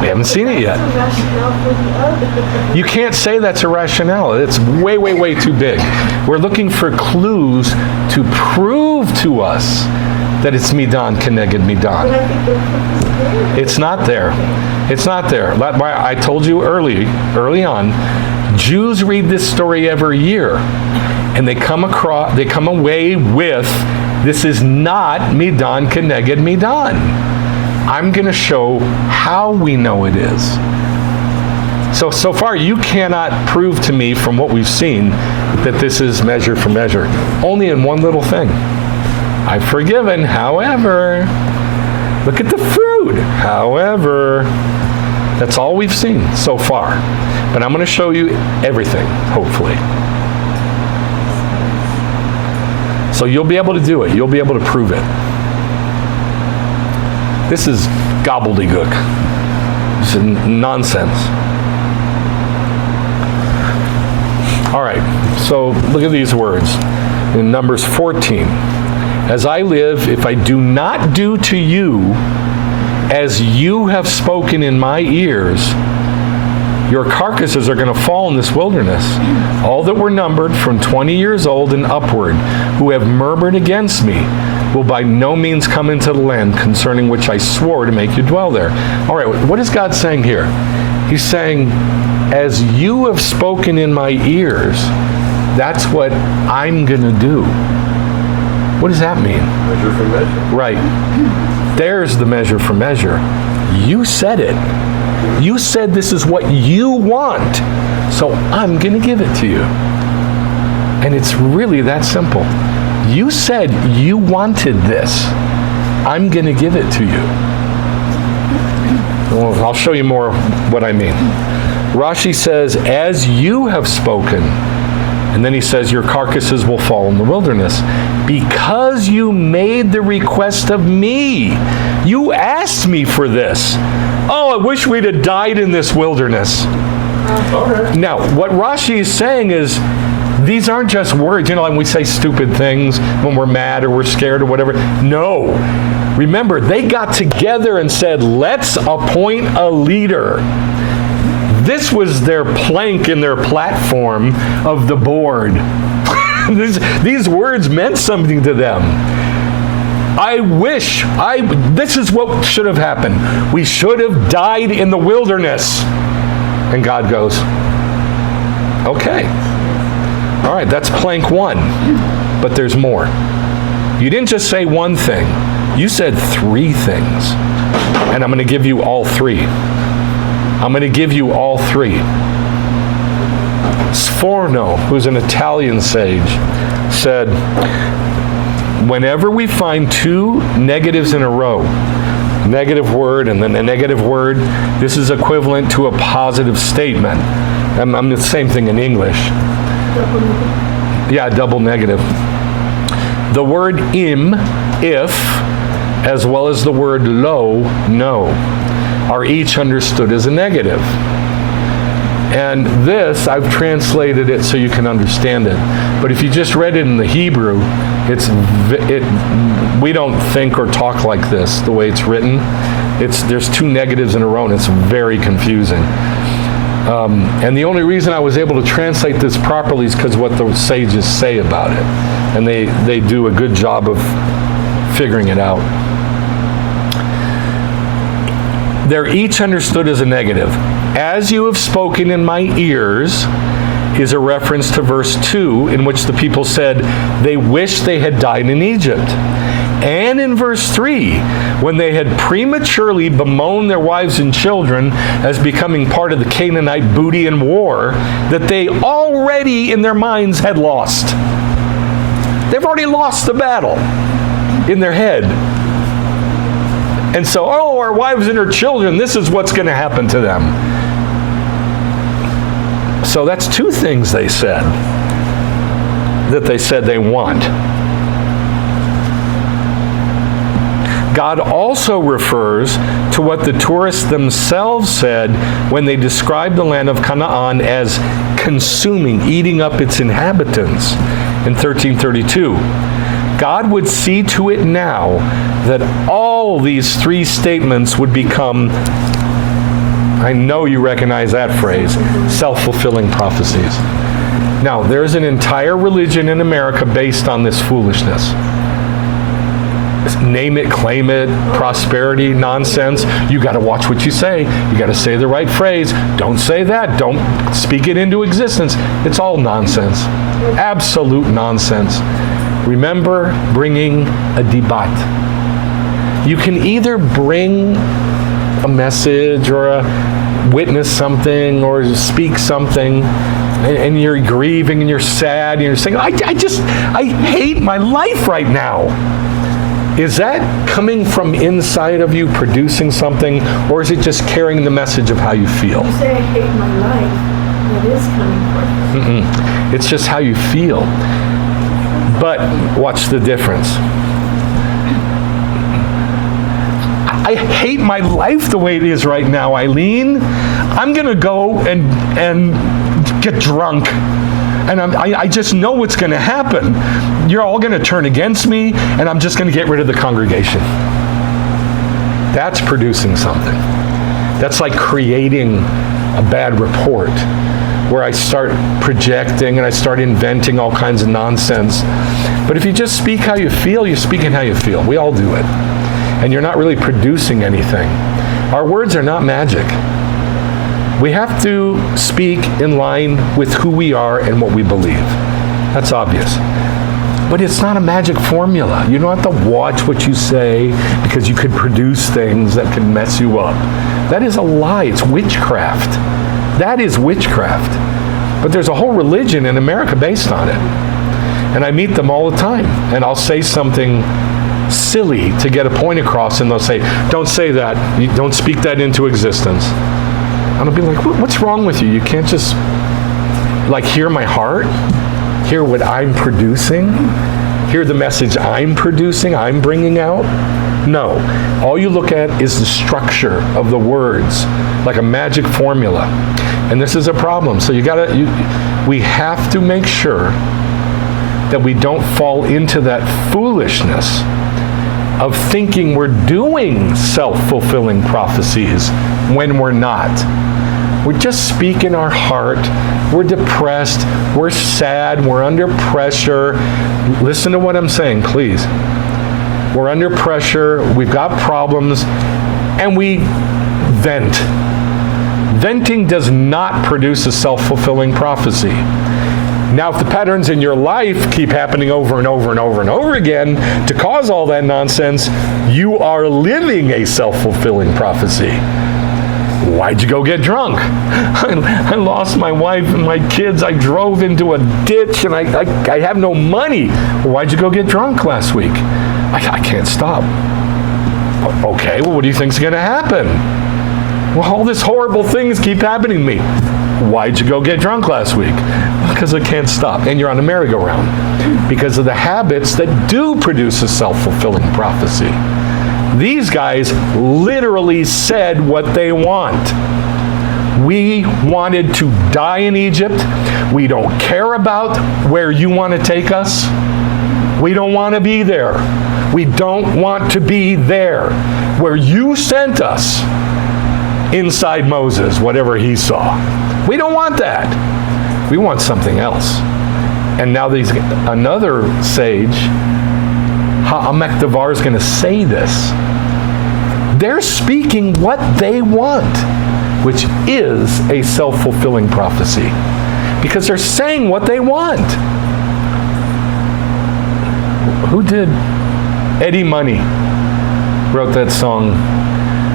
we haven't seen it yet. That's a rationale for the other. You can't say that's a rationale. It's way, way, way too big. We're looking for clues to prove to us that it's midan keneged midan. But I think the proof is there. It's not there. It's not there. I told you early on, Jews read this story every year, and they come away with, this is not midan keneged midan. I'm going to show how we know it is. So far, you cannot prove to me from what we've seen that this is measure for measure. Only in one little thing. I've forgiven, however, look at the fruit. However, that's all we've seen so far. But I'm going to show you everything, hopefully. So you'll be able to do it. You'll be able to prove it. This is gobbledygook. This is nonsense. All right, so look at these words in Numbers 14. As I live, if I do not do to you as you have spoken in my ears, your carcasses are going to fall in this wilderness. All that were numbered from 20 years old and upward, who have murmured against me, will by no means come into the land concerning which I swore to make you dwell there. All right, what is God saying here? He's saying, as you have spoken in my ears, that's what I'm going to do. What does that mean? Measure for measure. Right. There's the measure for measure. You said it. You said this is what you want, so I'm going to give it to you. And it's really that simple. You said you wanted this. I'm going to give it to you. Well, I'll show you more what I mean. Rashi says, as you have spoken, and then he says, your carcasses will fall in the wilderness. Because you made the request of me. You asked me for this. Oh, I wish we'd have died in this wilderness. Okay. Now, what Rashi is saying is, these aren't just words. You know, like we say stupid things when we're mad or we're scared or whatever. No. Remember, they got together and said, let's appoint a leader. This was their plank in their platform of the board. These words meant something to them. This is what should have happened. We should have died in the wilderness. And God goes, okay. All right, that's plank one. But there's more. You didn't just say one thing. You said three things. And I'm going to give you all three. I'm going to give you all three. Sforno, who's an Italian sage, said, whenever we find two negatives in a row, negative word and then a negative word, this is equivalent to a positive statement. I'm the same thing in English. Yeah, double negative. The word im, if, as well as the word lo, no, are each understood as a negative. And this, I've translated it so you can understand it. But if you just read it in the Hebrew, we don't think or talk like this, the way it's written. There's two negatives in a row, and it's very confusing. And the only reason I was able to translate this properly is because what the sages say about it. And they do a good job of figuring it out. They're each understood as a negative. As you have spoken in my ears is a reference to verse 2, in which the people said they wish they had died in Egypt. And in verse 3, when they had prematurely bemoaned their wives and children as becoming part of the Canaanite booty in war, that they already in their minds had lost. They've already lost the battle in their head. And so, our wives and our children, this is what's going to happen to them. So that's two things they said that they said they want. God also refers to what the tourists themselves said when they described the land of Canaan as consuming, eating up its inhabitants in 1332. God would see to it now that all these three statements would become, I know you recognize that phrase, self-fulfilling prophecies. Now, there's an entire religion in America based on this foolishness. Name it, claim it, prosperity, nonsense. You got to watch what you say. You got to say the right phrase. Don't say that. Don't speak it into existence. It's all nonsense. Absolute nonsense. Remember bringing a debat. You can either bring a message or a witness something or speak something, and you're grieving and you're sad and you're saying, I hate my life right now. Is that coming from inside of you, producing something, or is it just carrying the message of how you feel? You say I hate my life, that is coming from. It's just how you feel. But watch the difference. I hate my life the way it is right now, Eileen. I'm going to go and get drunk. And I just know what's going to happen. You're all going to turn against me, and I'm just going to get rid of the congregation. That's producing something. That's like creating a bad report, where I start projecting and I start inventing all kinds of nonsense. But if you just speak how you feel, you're speaking how you feel. We all do it. And you're not really producing anything. Our words are not magic. We have to speak in line with who we are and what we believe. That's obvious. But it's not a magic formula. You don't have to watch what you say because you could produce things that can mess you up. That is a lie. It's witchcraft. That is witchcraft. But there's a whole religion in America based on it. And I meet them all the time. And I'll say something silly to get a point across, and they'll say, don't say that. You don't speak that into existence. And I'll be like, what's wrong with you? You can't just, hear my heart? Hear what I'm producing? Hear the message I'm producing, I'm bringing out? No. All you look at is the structure of the words, like a magic formula. And this is a problem. So we have to make sure that we don't fall into that foolishness of thinking we're doing self-fulfilling prophecies when we're not. We're just speaking our heart. We're depressed. We're sad. We're under pressure. Listen to what I'm saying, please. We're under pressure. We've got problems. And we vent. Venting does not produce a self-fulfilling prophecy. Now, if the patterns in your life keep happening over and over and over and over again to cause all that nonsense, you are living a self-fulfilling prophecy. Why'd you go get drunk? I lost my wife and my kids. I drove into a ditch and I have no money. Why'd you go get drunk last week? I can't stop. Okay, well, what do you think's going to happen? Well, all these horrible things keep happening to me. Why'd you go get drunk last week? Because I can't stop. And you're on a merry-go-round because of the habits that do produce a self-fulfilling prophecy. These guys literally said what they want. We wanted to die in Egypt. We don't care about where you want to take us. We don't want to be there. We don't want to be there where you sent us inside Moses, whatever he saw. We don't want that. We want something else. And now another sage, Ha'amek Devar, is going to say this. They're speaking what they want, which is a self-fulfilling prophecy. Because they're saying what they want. Who did? Eddie Money wrote that song.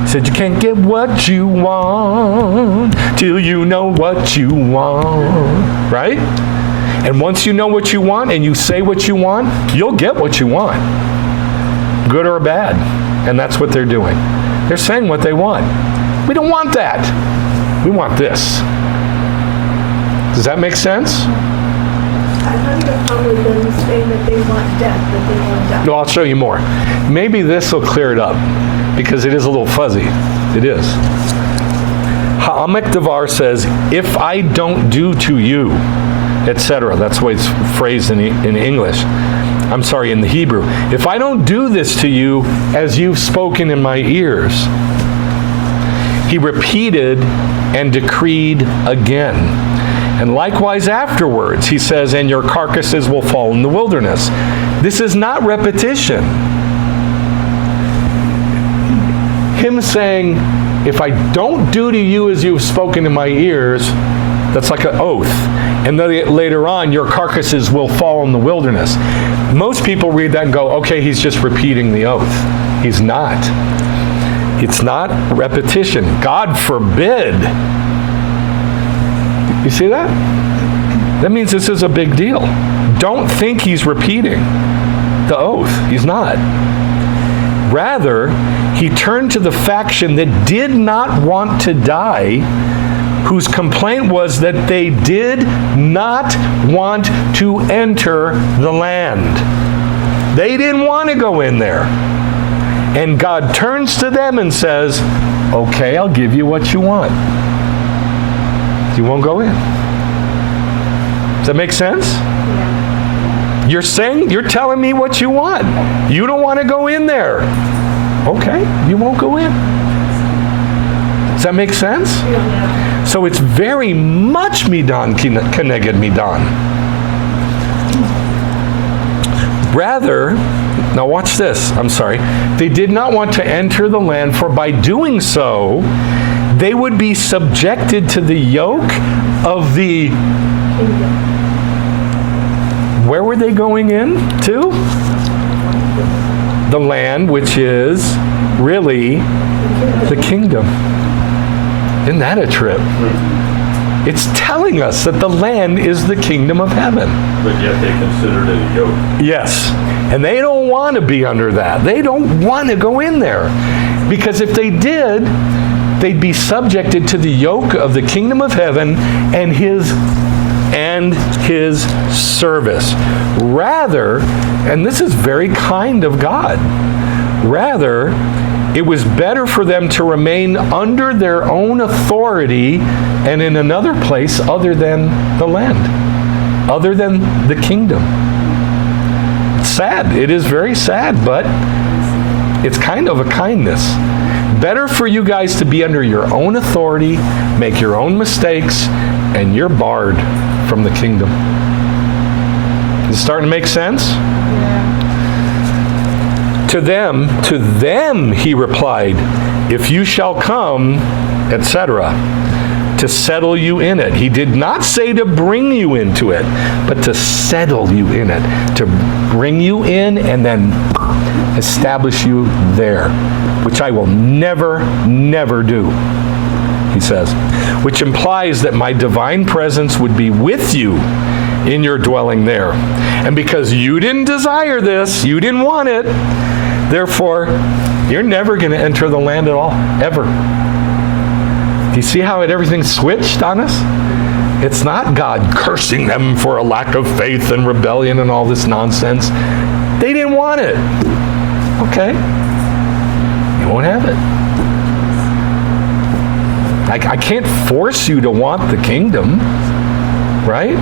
He said, you can't get what you want till you know what you want. Right? And once you know what you want and you say what you want, you'll get what you want. Good or bad. And that's what they're doing. They're saying what they want. We don't want that. We want this. Does that make sense? I thought you probably been saying that they want death, that they want death. No, I'll show you more. Maybe this will clear it up, because it is a little fuzzy. It is. Ha'amek Devar says, if I don't do to you, etc. That's the way it's phrased in English. I'm sorry, in the Hebrew. If I don't do this to you as you've spoken in my ears. He repeated and decreed again. And likewise afterwards, he says, and your carcasses will fall in the wilderness. This is not repetition. Him saying, if I don't do to you as you've spoken in my ears, that's like an oath. And then later on, your carcasses will fall in the wilderness. Most people read that and go, okay, he's just repeating the oath. He's not. It's not repetition. God forbid. You see that? That means this is a big deal. Don't think he's repeating the oath. He's not. Rather, he turned to the faction that did not want to die, whose complaint was that they did not want to enter the land. They didn't want to go in there. And God turns to them and says, okay, I'll give you what you want. You won't go in. Does that make sense? Yeah. You're telling me what you want. You don't want to go in there. Okay, you won't go in. Does that make sense? Yeah. So it's very much midan keneged midan. Rather, now watch this, I'm sorry. They did not want to enter the land, for by doing so, they would be subjected to the yoke of the... Where were they going in to? The land, which is really the kingdom. Isn't that a trip? It's telling us that the land is the kingdom of heaven. But yet they considered it a yoke. Yes. And they don't want to be under that. They don't want to go in there. Because if they did, they'd be subjected to the yoke of the kingdom of heaven and his service. Rather, and this is very kind of God, rather, it was better for them to remain under their own authority and in another place other than the land, other than the kingdom. It's sad. It is very sad, but it's kind of a kindness. Better for you guys to be under your own authority, make your own mistakes, and you're barred from the kingdom. Is it starting to make sense? Yeah. To them, he replied, if you shall come, etc., to settle you in it. He did not say to bring you into it, but to settle you in it, to bring you in and then establish you there, which I will never, never do, he says, which implies that my divine presence would be with you in your dwelling there. And because you didn't desire this, you didn't want it, therefore, you're never going to enter the land at all, ever. Do you see how everything switched on us? It's not God cursing them for a lack of faith and rebellion and all this nonsense. They didn't want it. Okay. You won't have it. I can't force you to want the kingdom, right?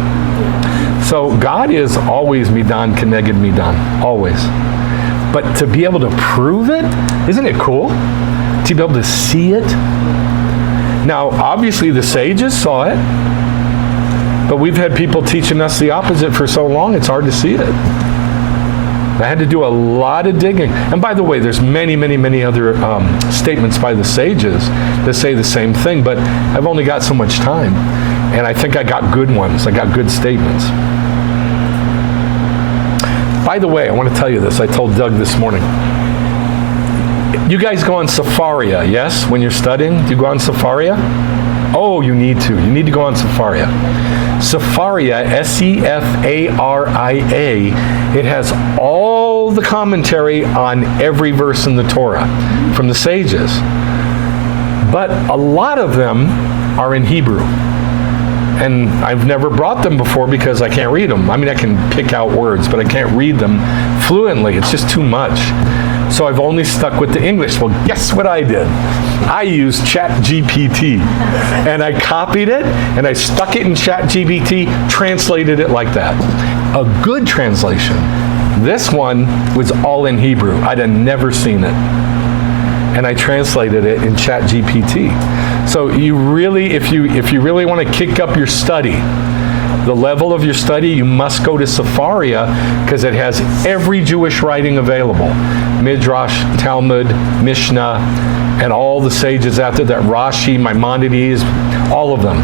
So God is always midan keneged midan, always. But to be able to prove it, isn't it cool? To be able to see it, Now, obviously the sages saw it, but we've had people teaching us the opposite for so long, it's hard to see it. I had to do a lot of digging. And by the way, there's many, many, many other statements by the sages that say the same thing, but I've only got so much time. And I think I got good ones. I got good statements. By the way, I want to tell you this. I told Doug this morning. You guys go on Safaria, yes? When you're studying, do you go on Safaria? Oh, you need to. You need to go on Safaria. Safaria, S-E-F-A-R-I-A, it has all the commentary on every verse in the Torah from the sages. But a lot of them are in Hebrew. And I've never brought them before because I can't read them. I mean, I can pick out words, but I can't read them fluently. It's just too much. So I've only stuck with the English. Well, guess what I did? I used ChatGPT. And I copied it, and I stuck it in ChatGPT, translated it like that. A good translation. This one was all in Hebrew. I'd have never seen it. And I translated it in ChatGPT. So you really, if you really want to kick up your study, the level of your study, you must go to Safaria because it has every Jewish writing available. Midrash, Talmud, Mishnah, and all the sages after that, Rashi, Maimonides, all of them.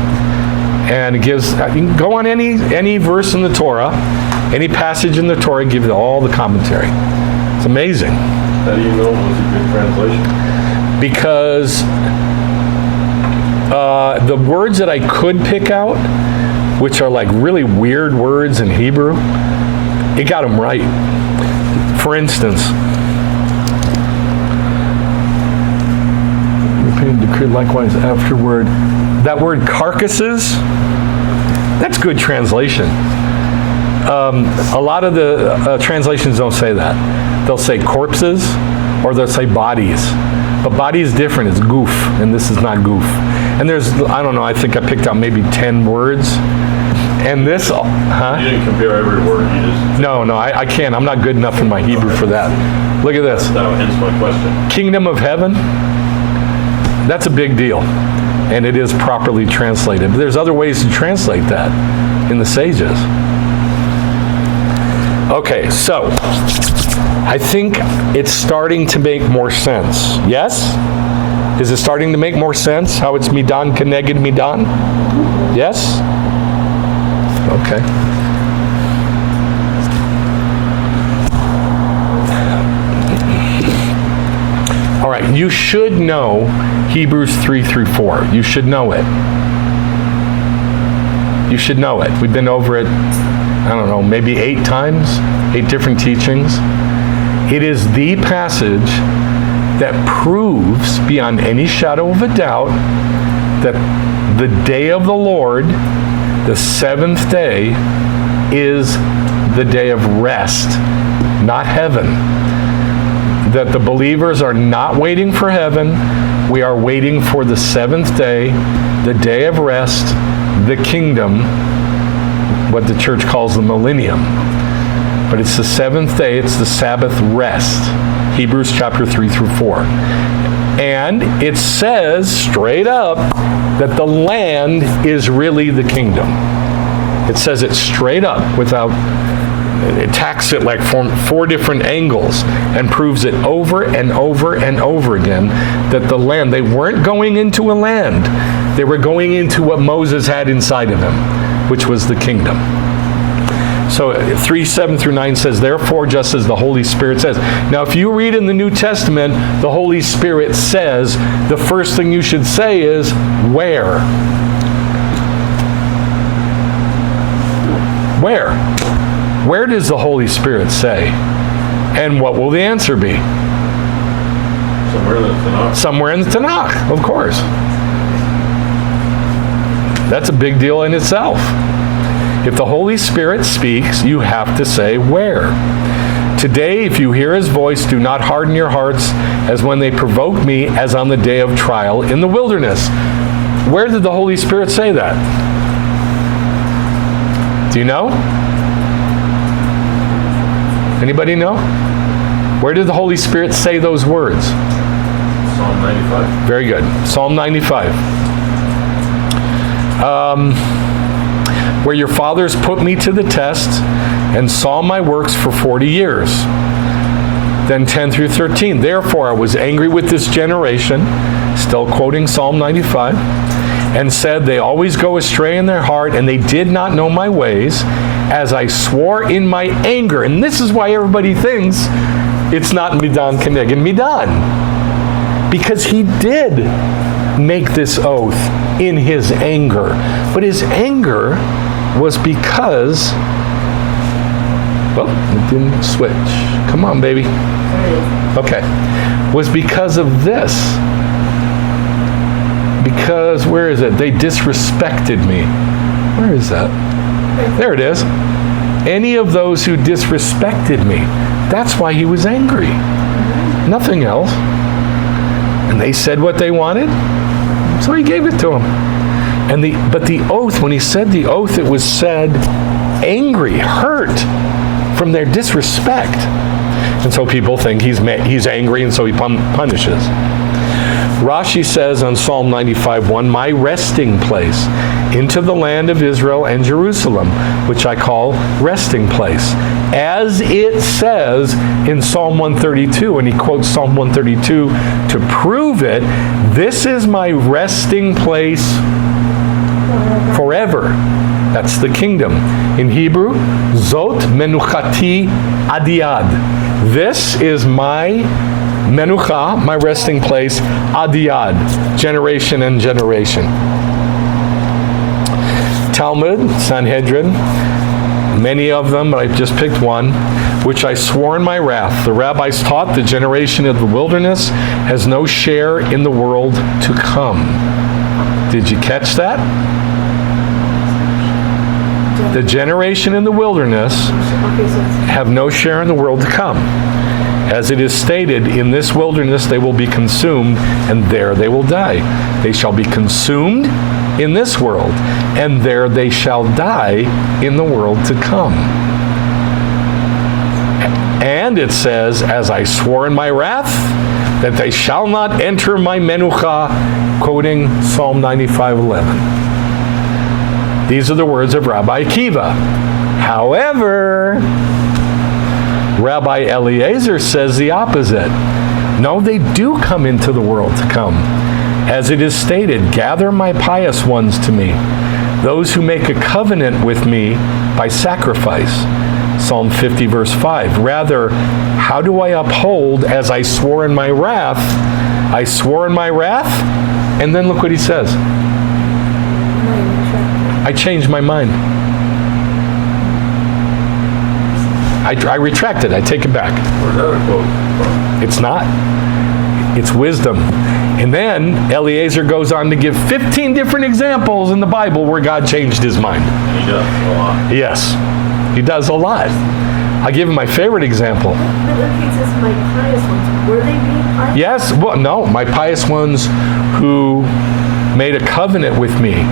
And it gives, you can go on any verse in the Torah, any passage in the Torah, give you all the commentary. It's amazing. How do you know it was a good translation? Because the words that I could pick out, which are like really weird words in Hebrew, it got them right. For instance, decreed likewise afterward. That word carcasses, that's good translation. A lot of the translations don't say that. They'll say corpses or they'll say bodies. But body is different, it's goof, and this is not goof. And there's, I don't know, I think I picked out maybe 10 words. And this, You didn't compare every word, you just... No, I can't. I'm not good enough in my Hebrew for that. Look at this. That hence my question. Kingdom of heaven, that's a big deal. And it is properly translated. But there's other ways to translate that in the sages. Okay, so I think it's starting to make more sense. Yes? Is it starting to make more sense how it's midan keneged midan? Yes? Okay. All right, you should know Hebrews 3 through 4. You should know it. You should know it. We've been over it, I don't know, maybe 8 times, 8 different teachings. It is the passage that proves beyond any shadow of a doubt that the day of the Lord, the 7th day, is the day of rest, not heaven. That the believers are not waiting for heaven. We are waiting for the 7th day, the day of rest, the kingdom, what the church calls the millennium. But it's the 7th day, it's the Sabbath rest. Hebrews chapter 3 through 4. And it says straight up that the land is really the kingdom. It says it straight up without, it attacks it like from 4 different angles and proves it over and over and over again that the land, they weren't going into a land. They were going into what Moses had inside of him, which was the kingdom. So 3:7 through 9 says, therefore, just as the Holy Spirit says. Now, if you read in the New Testament, the Holy Spirit says, the first thing you should say is, where? Where? Where does the Holy Spirit say? And what will the answer be? Somewhere in the Tanakh. Somewhere in the Tanakh, of course. That's a big deal in itself. If the Holy Spirit speaks, you have to say where. Today, if you hear his voice, do not harden your hearts as when they provoked me, as on the day of trial in the wilderness. Where did the Holy Spirit say that? Do you know? Anybody know? Where did the Holy Spirit say those words? Psalm 95. Very good. Psalm 95. where your fathers put me to the test and saw my works for 40 years. Then 10 through 13. Therefore, I was angry with this generation, still quoting Psalm 95, and said, they always go astray in their heart, and they did not know my ways, as I swore in my anger. And this is why everybody thinks it's not midan keneged midan. Because he did make this oath in his anger. But his anger was because, well, it didn't switch. Come on, baby. Okay. Was because of this. Because, where is it? They disrespected me. Where is that? There it is. Any of those who disrespected me. That's why he was angry. Nothing else. And they said what they wanted, so he gave it to them. But the oath, when he said the oath, it was said angry, hurt from their disrespect. And so people think he's angry, and so he punishes. Rashi says on Psalm 95:1, my resting place into the land of Israel and Jerusalem, which I call resting place. As it says in Psalm 132, and he quotes Psalm 132 to prove it, this is my resting place forever. That's the kingdom. In Hebrew, Zot menuchati adiyad. This is my menucha, my resting place, adiyad, generation and generation. Talmud, Sanhedrin, many of them, but I just picked one, which I swore in my wrath. The rabbis taught the generation of the wilderness has no share in the world to come. Did you catch that? The generation in the wilderness have no share in the world to come. As it is stated, in this wilderness they will be consumed, and there they will die. They shall be consumed in this world, and there they shall die in the world to come. And it says, as I swore in my wrath, that they shall not enter my menucha, quoting Psalm 95:11. These are the words of Rabbi Akiva. However, Rabbi Eliezer says the opposite. No, they do come into the world to come. As it is stated, gather my pious ones to me, those who make a covenant with me by sacrifice. Psalm 50, verse 5. Rather, how do I uphold as I swore in my wrath? I swore in my wrath, and then look what he says. I changed my mind. I retract it. I take it back. Where's that quote from? It's not. It's wisdom. And then Eliezer goes on to give 15 different examples in the Bible where God changed his mind. He does a lot. Yes, he does a lot. I'll give him my favorite example. But look, he says, my pious ones. Were they being pious? Yes, well, no, my pious ones who made a covenant with me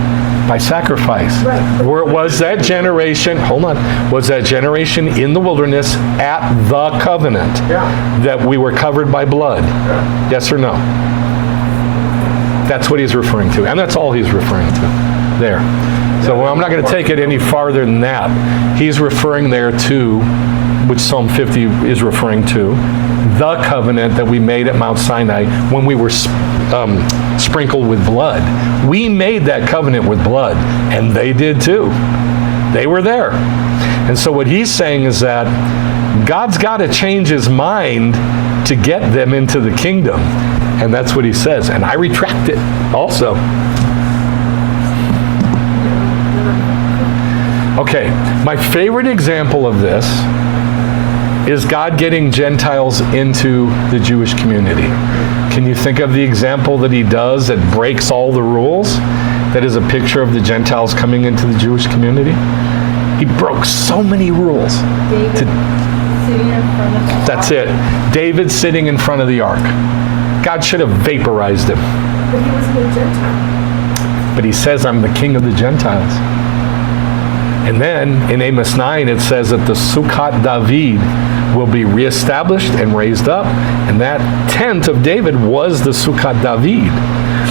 by sacrifice. Right. Where was that generation, hold on, was that generation in the wilderness at the covenant? Yeah. That we were covered by blood? Yeah. Yes or no? That's what he's referring to, and that's all he's referring to there. So I'm not going to take it any farther than that. He's referring there to, which Psalm 50 is referring to, the covenant that we made at Mount Sinai when we were sprinkled with blood. We made that covenant with blood, and they did too. They were there. And so what he's saying is that God's got to change his mind to get them into the kingdom. And that's what he says. And I retract it also. Okay, my favorite example of this is God getting Gentiles into the Jewish community. Can you think of the example that he does that breaks all the rules? That is a picture of the Gentiles coming into the Jewish community? He broke so many rules. David sitting in front of the ark. That's it. David sitting in front of the ark. God should have vaporized him. But he wasn't a Gentile. But he says, I'm the king of the Gentiles. And then in Amos 9, it says that the Sukkot David will be reestablished and raised up. And that tent of David was the Sukkot David.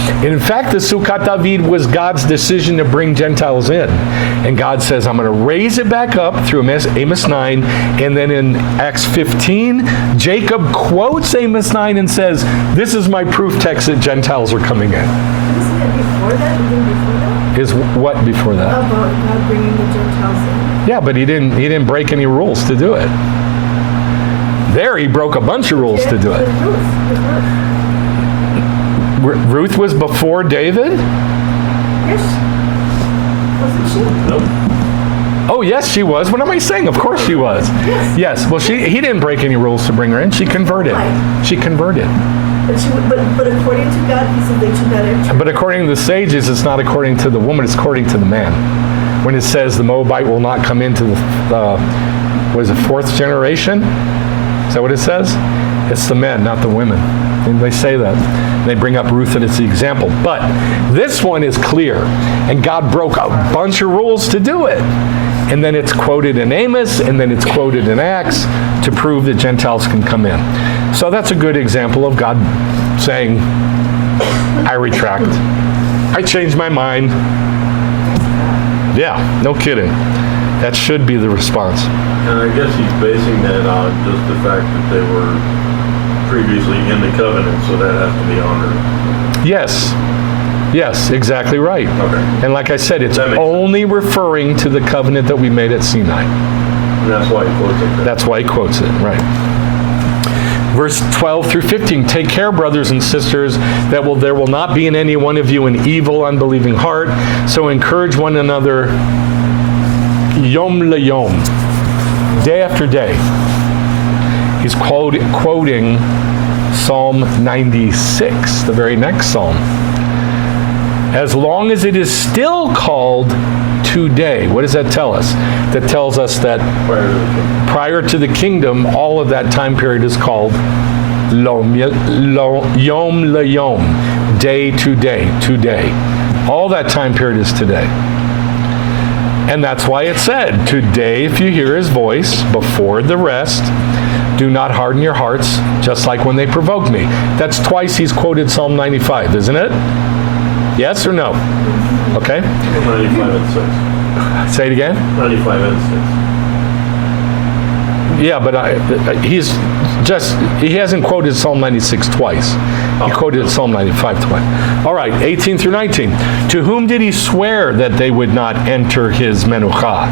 And in fact, the Sukkot David was God's decision to bring Gentiles in. And God says, I'm going to raise it back up through Amos 9. And then in Acts 15, Jacob quotes Amos 9 and says, this is my proof text that Gentiles are coming in. Isn't it before that? Even before that? Is what before that? About God bringing the Gentiles in. Yeah, but he didn't break any rules to do it. There he broke a bunch of rules to do it. With Ruth. Ruth was before David? Yes. Wasn't she? Nope. Oh, yes, she was. What am I saying? Of course she was. Yes. Well, he didn't break any rules to bring her in. She converted. She converted. But according to God, he said they should not enter. But according to the sages, it's not according to the woman, it's according to the man. When it says the Moabite will not come into the, fourth generation? Is that what it says? It's the men, not the women. And they say that. And they bring up Ruth and it's the example. But this one is clear. And God broke a bunch of rules to do it. And then it's quoted in Amos, and then it's quoted in Acts to prove that Gentiles can come in. So that's a good example of God saying, I retract. I changed my mind. Yeah, no kidding. That should be the response. And I guess he's basing that on just the fact that they were previously in the covenant, so that has to be honored. Yes. Yes, exactly right. Okay. And like I said, it's That makes only referring to the covenant that we made at Sinai. And that's why he quotes it. That's why he quotes it, right. Verse 12 through 15, take care, brothers and sisters, that there will not be in any one of you an evil, unbelieving heart. So encourage one another yom le-yom, day after day. He's quoting Psalm 96, the very next psalm. As long as it is still called today. What does that tell us? That tells us that prior to the kingdom, all of that time period is called yom le-yom, day to day, today. All that time period is today. And that's why it said, today if you hear his voice before the rest, do not harden your hearts, just like when they provoked me. That's twice he's quoted Psalm 95, isn't it? Yes or no? Okay. 95 and 6. Say it again. 95 and 6. Yeah, but he hasn't quoted Psalm 96 twice. He quoted Psalm 95 twice. All right, 18 through 19. To whom did he swear that they would not enter his menucha?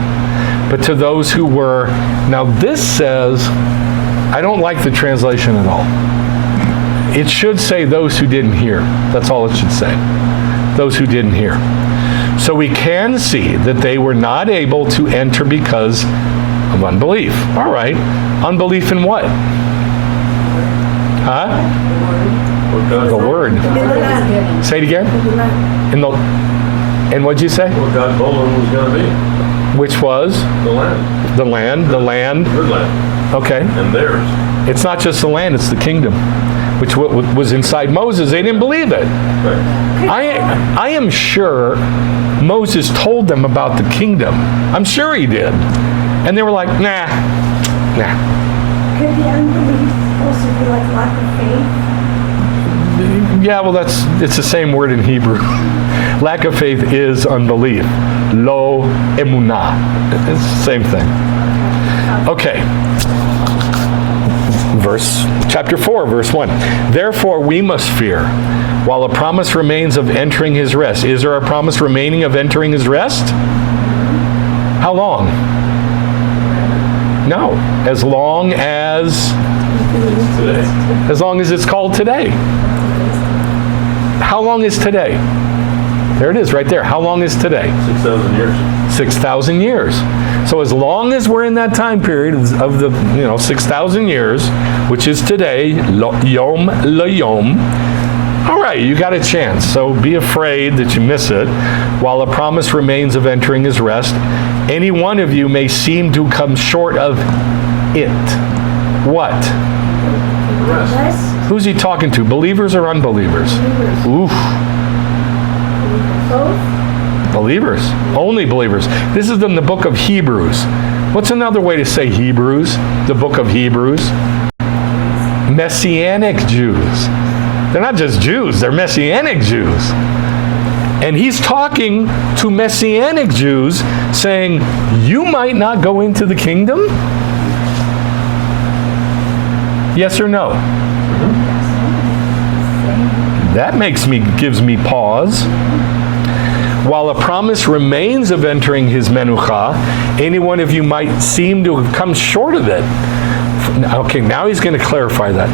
But to those who were. Now this says, I don't like the translation at all. It should say those who didn't hear. That's all it should say. Those who didn't hear. So we can see that they were not able to enter because of unbelief. All right. Unbelief in what? Huh? The word. In the land. Say it again. In the land. And what'd you say? What God told them was going to be. Which was? The land. The land. The land. Good land. Okay. And theirs. It's not just the land, it's the kingdom, which was inside Moses. They didn't believe it. Right. I am sure Moses told them about the kingdom. I'm sure he did. And they were like, nah. Could the unbelief also be like lack of faith? Yeah, well, it's the same word in Hebrew. Lack of faith is unbelief. Lo emunah. It's the same thing. Okay. Chapter 4, verse 1. Therefore we must fear, while a promise remains of entering his rest. Is there a promise remaining of entering his rest? How long? No. As long as it's called today. How long is today? There it is right there. How long is today? 6,000 years. 6,000 years. So as long as we're in that time period of the 6,000 years, which is today, yom le-yom, all right, you got a chance. So be afraid that you miss it. While a promise remains of entering his rest, any one of you may seem to come short of it. What? Rest. Who's he talking to? Believers or unbelievers? Oof. Both? Believers. Only believers. This is in the book of Hebrews. What's another way to say Hebrews? The book of Hebrews. Messianic Jews. They're not just Jews, they're Messianic Jews. And he's talking to Messianic Jews, saying, you might not go into the kingdom? Yes or no? That gives me pause. While a promise remains of entering his menucha, any one of you might seem to have come short of it. Okay, now he's going to clarify that.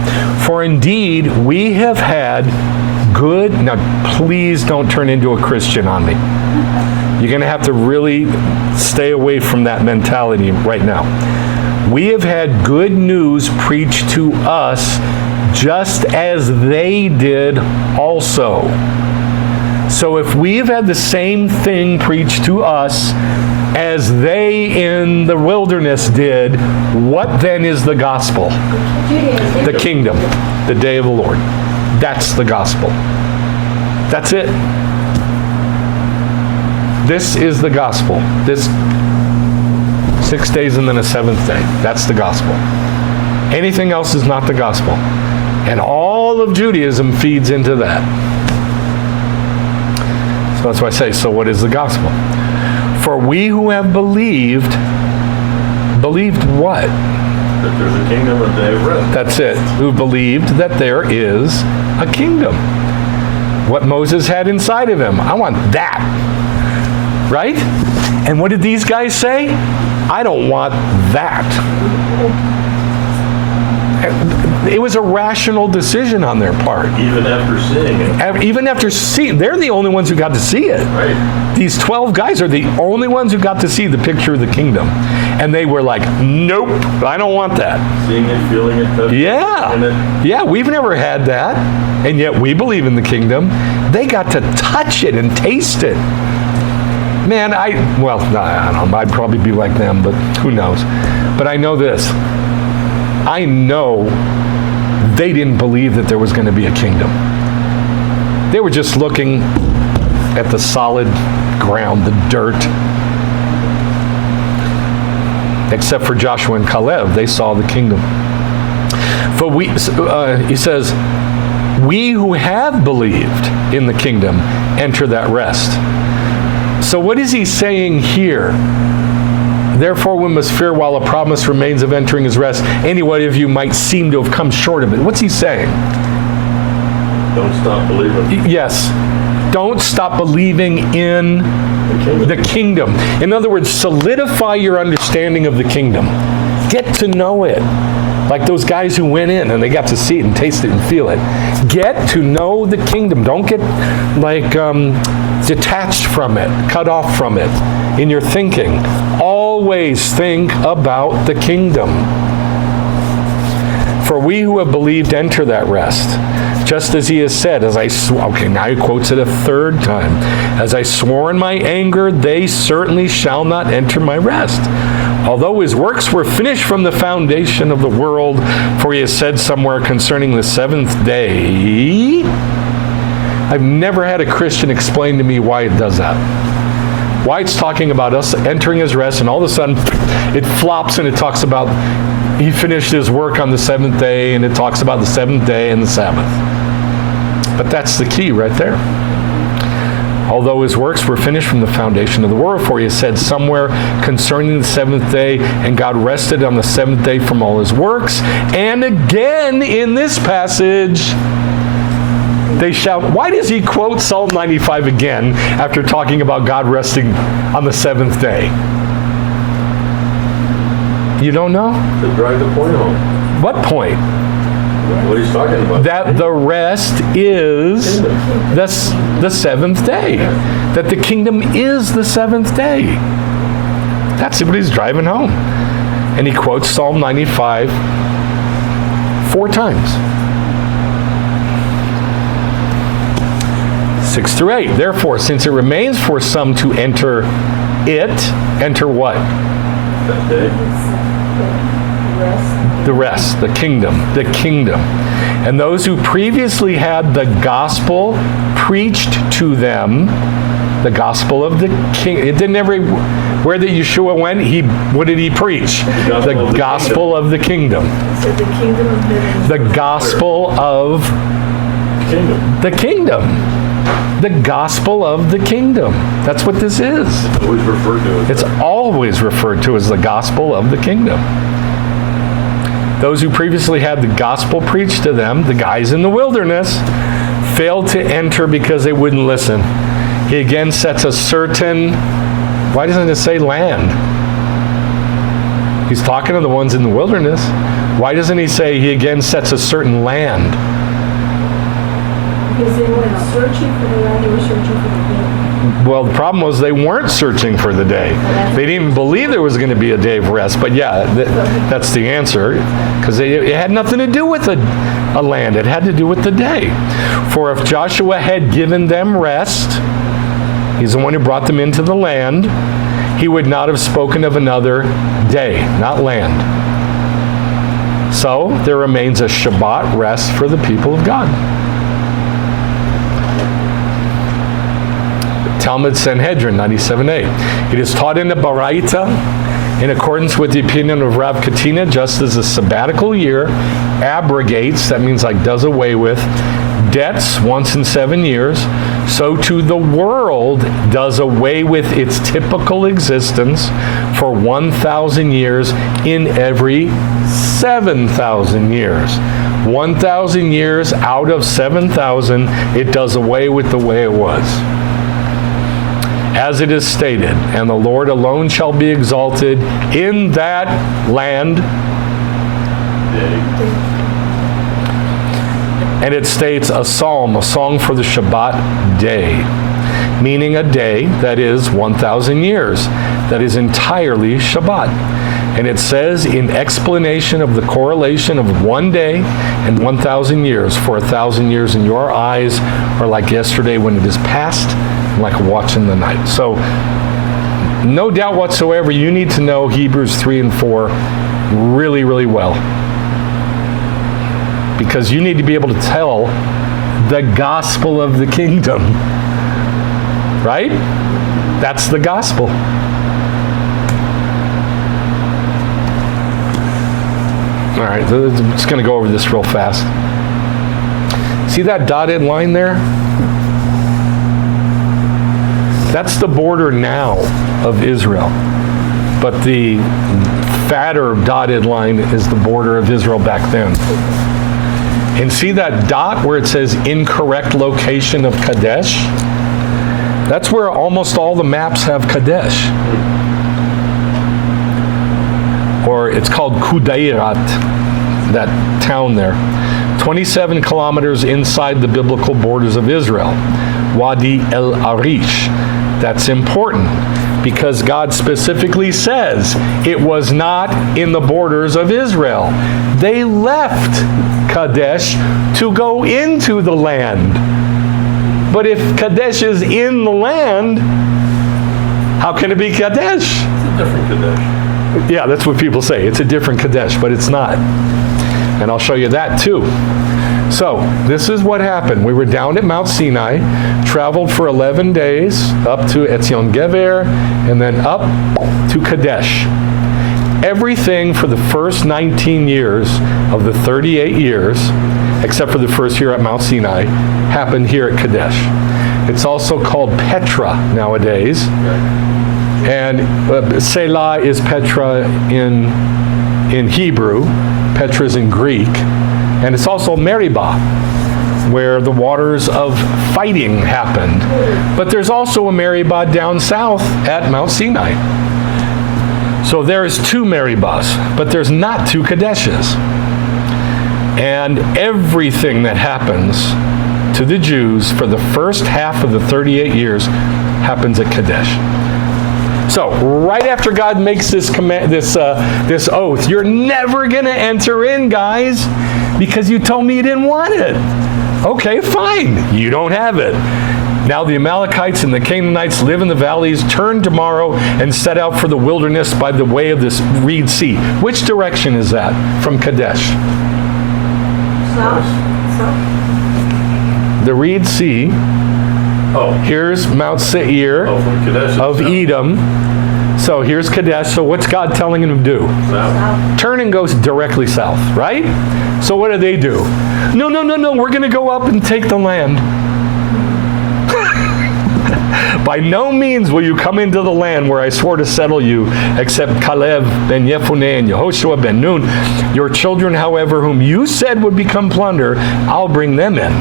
For indeed, we have had good... Now, please don't turn into a Christian on me. You're going to have to really stay away from that mentality right now. We have had good news preached to us just as they did also. So if we've had the same thing preached to us as they in the wilderness did, what then is the gospel? The kingdom, the day of the Lord. That's the gospel. That's it. This is the gospel. This 6 days and then a 7th day. That's the gospel. Anything else is not the gospel. And all of Judaism feeds into that. So that's why I say, so what is the gospel? For we who have believed what? That there's a kingdom and day of rest. That's it. Who believed that there is a kingdom. What Moses had inside of him. I want that. Right? And what did these guys say? I don't want that. It was a rational decision on their part. Even after seeing it. Even after seeing, they're the only ones who got to see it. Right. These 12 guys are the only ones who got to see the picture of the kingdom. And they were like, nope, I don't want that. Seeing it, feeling it, touching it. Yeah, we've never had that. And yet we believe in the kingdom. They got to touch it and taste it. Man, I don't know, I'd probably be like them, but who knows. But I know this. I know they didn't believe that there was going to be a kingdom. They were just looking at the solid ground, the dirt. Except for Joshua and Caleb, they saw the kingdom. For he says, we who have believed in the kingdom enter that rest. So what is he saying here? Therefore we must fear while a promise remains of entering his rest. Any one of you might seem to have come short of it. What's he saying? Don't stop believing. Yes. Don't stop believing in the kingdom. In other words, solidify your understanding of the kingdom. Get to know it. Like those guys who went in and they got to see it and taste it and feel it. Get to know the kingdom. Don't get like detached from it, cut off from it in your thinking. Always think about the kingdom. For we who have believed enter that rest. Just as he has said, now he quotes it a third time. As I swore in my anger, they certainly shall not enter my rest. Although his works were finished from the foundation of the world, for he has said somewhere concerning the 7th day. I've never had a Christian explain to me why it does that. Why it's talking about us entering his rest, and all of a sudden it flops and it talks about he finished his work on the 7th day, and it talks about the 7th day and the Sabbath. But that's the key right there. Although his works were finished from the foundation of the world, for he has said somewhere concerning the 7th day, and God rested on the 7th day from all his works. And again in this passage, they shall... Why does he quote Psalm 95 again after talking about God resting on the 7th day? You don't know? To drive the point home. What point? What he's talking about. That the rest is the 7th day. That the kingdom is the 7th day. That's what he's driving home. And he quotes Psalm 95 4 times. 6 through 8. Therefore, since it remains for some to enter what? That day. The rest, the kingdom. And those who previously had the gospel preached to them, the gospel of the king. It didn't where that Yeshua went, what did he preach? The gospel of the kingdom. So the kingdom of heaven. The gospel of Kingdom. The kingdom. The gospel of the kingdom. That's what this is. Always referred to as It's always referred to as the gospel of the kingdom. Those who previously had the gospel preached to them, the guys in the wilderness, failed to enter because they wouldn't listen. He again sets a certain, why doesn't it say land? He's talking to the ones in the wilderness. Why doesn't he say he again sets a certain land? Because they weren't searching for the land, they were searching for the day. Well, the problem was they weren't searching for the day. They didn't even believe there was going to be a day of rest. But yeah, that's the answer. Because it had nothing to do with a land. It had to do with the day. For if Joshua had given them rest, he's the one who brought them into the land, he would not have spoken of another day, not land. So there remains a Shabbat rest for the people of God. Talmud Sanhedrin 97a. It is taught in the Baraita in accordance with the opinion of Rav Katina, just as a sabbatical year abrogates, that means like does away with, debts once in 7 years, so too the world does away with its typical existence for 1,000 years in every 7,000 years. 1,000 years out of 7,000, it does away with the way it was. As it is stated, and the Lord alone shall be exalted in that land. And it states a psalm, a song for the Shabbat day, meaning a day that is 1,000 years, that is entirely Shabbat. And it says in explanation of the correlation of 1 day and 1,000 years, for 1,000 years in your eyes are like yesterday when it is past, like watching the night. So no doubt whatsoever, you need to know Hebrews 3 and 4 really, really well. Because you need to be able to tell the gospel of the kingdom. Right? That's the gospel. All right, I'm just going to go over this real fast. See that dotted line there? That's the border now of Israel. But the fatter dotted line is the border of Israel back then. And see that dot where it says incorrect location of Kadesh? That's where almost all the maps have Kadesh. Or it's called Kudairat, that town there. 27 kilometers inside the biblical borders of Israel. Wadi El Arish. That's important because God specifically says it was not in the borders of Israel. They left Kadesh to go into the land. But if Kadesh is in the land, how can it be Kadesh? It's a different Kadesh. Yeah, that's what people say. It's a different Kadesh, but it's not. And I'll show you that too. So, this is what happened. We were down at Mount Sinai, traveled for 11 days up to Tzion Gever, and then up to Kadesh. Everything for the first 19 years of the 38 years, except for the first year at Mount Sinai, happened here at Kadesh. It's also called Petra nowadays. And Selah is Petra in Hebrew. Petra is in Greek. And it's also Meribah, where the waters of fighting happened. But there's also a Meribah down south at Mount Sinai. So there's 2 Meribahs, but there's not 2 Kadeshes. And everything that happens to the Jews for the first half of the 38 years happens at Kadesh. So right after God makes this command, this oath, you're never going to enter in, guys, because you told me you didn't want it. Okay, fine. You don't have it. Now the Amalekites and the Canaanites live in the valleys. Turn tomorrow and set out for the wilderness by the way of this Reed Sea. Which direction is that from Kadesh? South. The Reed Sea. Oh. Here's Mount Seir From Kadesh of itself. Edom. So here's Kadesh. So what's God telling him to do? South. Turn and go directly south, right? So what do? No, we're going to go up and take the land. By no means will you come into the land where I swore to settle you, except Caleb ben Yefuneh and Yehoshua ben Nun. Your children, however, whom you said would become plunder, I'll bring them in.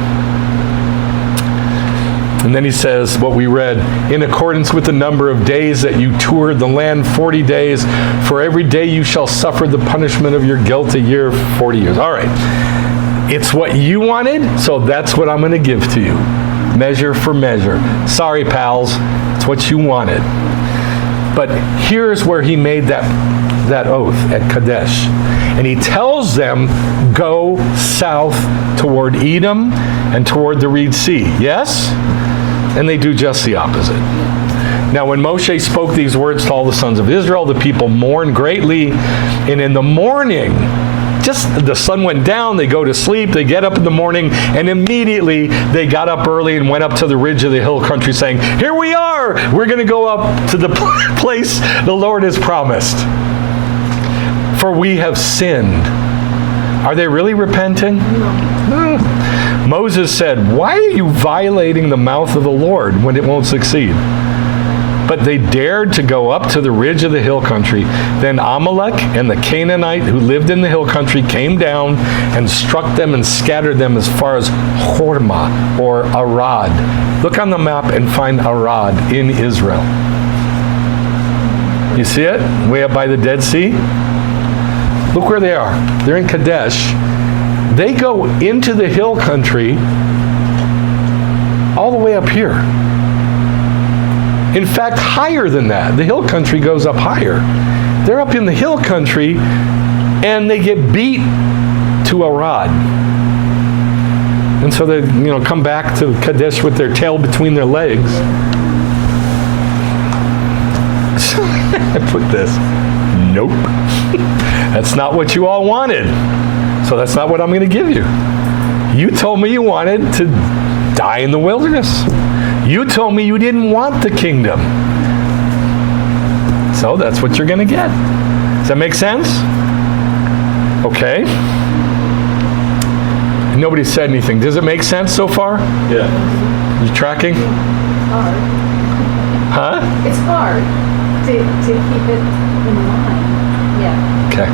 And then he says what we read, in accordance with the number of days that you toured the land, 40 days. For every day you shall suffer the punishment of your guilt, a year, 40 years. All right. It's what you wanted, so that's what I'm going to give to you. Measure for measure. Sorry, pals. It's what you wanted. But here's where he made that oath at Kadesh. And he tells them, go south toward Edom and toward the Reed Sea. Yes? And they do just the opposite. Now, when Moshe spoke these words to all the sons of Israel, the people mourned greatly. And in the morning, just the sun went down, they go to sleep, they get up in the morning, and immediately they got up early and went up to the ridge of the hill country saying, here we are! We're going to go up to the place the Lord has promised. For we have sinned. Are they really repenting? No. Moses said, why are you violating the mouth of the Lord when it won't succeed? But they dared to go up to the ridge of the hill country. Then Amalek and the Canaanite who lived in the hill country came down and struck them and scattered them as far as Hormah or Arad. Look on the map and find Arad in Israel. You see it? Way up by the Dead Sea? Look where they are. They're in Kadesh. They go into the hill country all the way up here. In fact, higher than that. The hill country goes up higher. They're up in the hill country, and they get beat to Arad. And so they, come back to Kadesh with their tail between their legs. So I put this. Nope. That's not what you all wanted. So that's not what I'm going to give you. You told me you wanted to die in the wilderness. You told me you didn't want the kingdom. So that's what you're going to get. Does that make sense? Okay. Nobody said anything. Does it make sense so far? Yeah. You tracking? It's hard. Huh? It's hard to keep it in line. Yeah. Okay.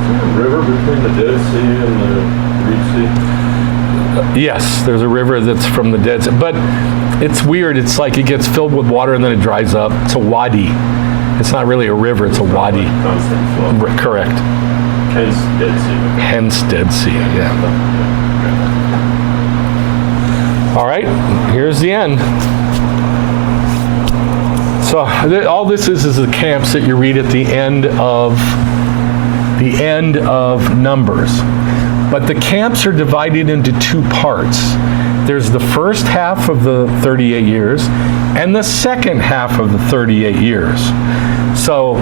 Is there a river between the Dead Sea and the Reed Sea? Yes, there's a river that's from the Dead Sea. But it's weird. It's like it gets filled with water and then it dries up. It's a wadi. It's not really a river. It's a wadi. Constant flow. Correct. Hence Dead Sea. Hence Dead Sea, yeah. All right, here's the end. So all this is the camps that you read at the end of Numbers. But the camps are divided into two parts. There's the first half of the 38 years and the second half of the 38 years. So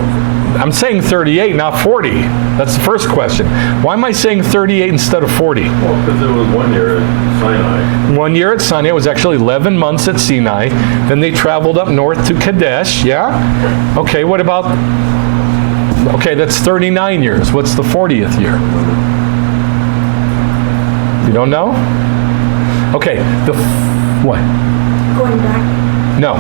I'm saying 38, not 40. That's the first question. Why am I saying 38 instead of 40? Well, because it was 1 year at Sinai. 1 year at Sinai. It was actually 11 months at Sinai. Then they traveled up north to Kadesh. Yeah? Okay, what about... Okay, that's 39 years. What's the 40th year? You don't know? Okay, what? Going back. No.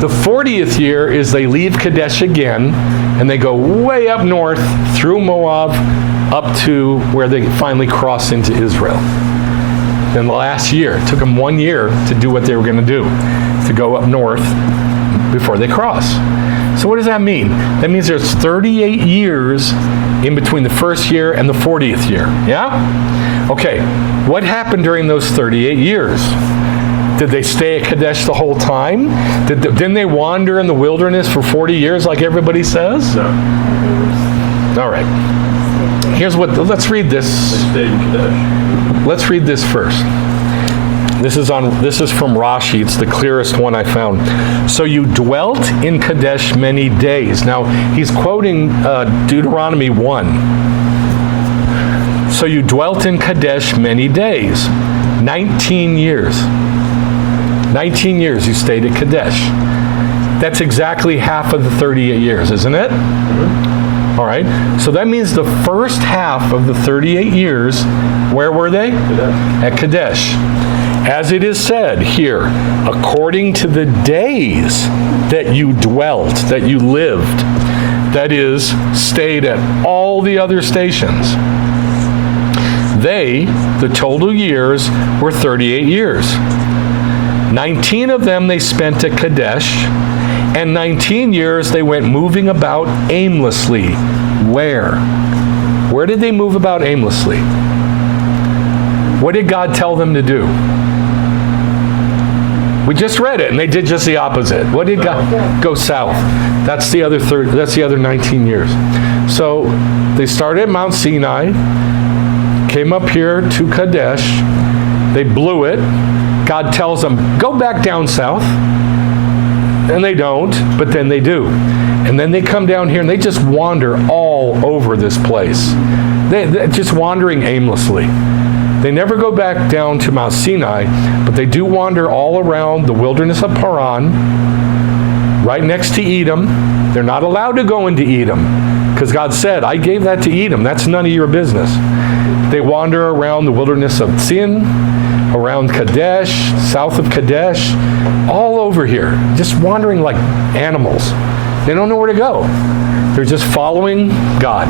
The 40th year is they leave Kadesh again, and they go way up north through Moab up to where they finally cross into Israel. Then the last year, it took them 1 year to do what they were going to do, to go up north before they cross. So what does that mean? That means there's 38 years in between the first year and the 40th year. Yeah? Okay. What happened during those 38 years? Did they stay at Kadesh the whole time? Didn't they wander in the wilderness for 40 years like everybody says? No. All right. Let's read this. They stayed in Kadesh. Let's read this first. This is from Rashi. It's the clearest one I found. So you dwelt in Kadesh many days. Now, he's quoting Deuteronomy 1. So you dwelt in Kadesh many days. 19 years. 19 years you stayed at Kadesh. That's exactly half of the 38 years, isn't it? All right. So that means the first half of the 38 years, where were they? At Kadesh. As it is said here, according to the days that you dwelt, that you lived, that is, stayed at all the other stations. They, the total years, were 38 years. 19 of them they spent at Kadesh, and 19 years they went moving about aimlessly. Where? Where did they move about aimlessly? What did God tell them to do? We just read it, and they did just the opposite. What did God? Go south. That's the other 19 years. So they started at Mount Sinai, came up here to Kadesh. They blew it. God tells them, go back down south. And they don't, but then they do. And then they come down here and they just wander all over this place. They're just wandering aimlessly. They never go back down to Mount Sinai, but they do wander all around the wilderness of Paran, right next to Edom. They're not allowed to go into Edom, because God said, I gave that to Edom. That's none of your business. They wander around the wilderness of Tzion, around Kadesh, south of Kadesh, all over here, just wandering like animals. They don't know where to go. They're just following God.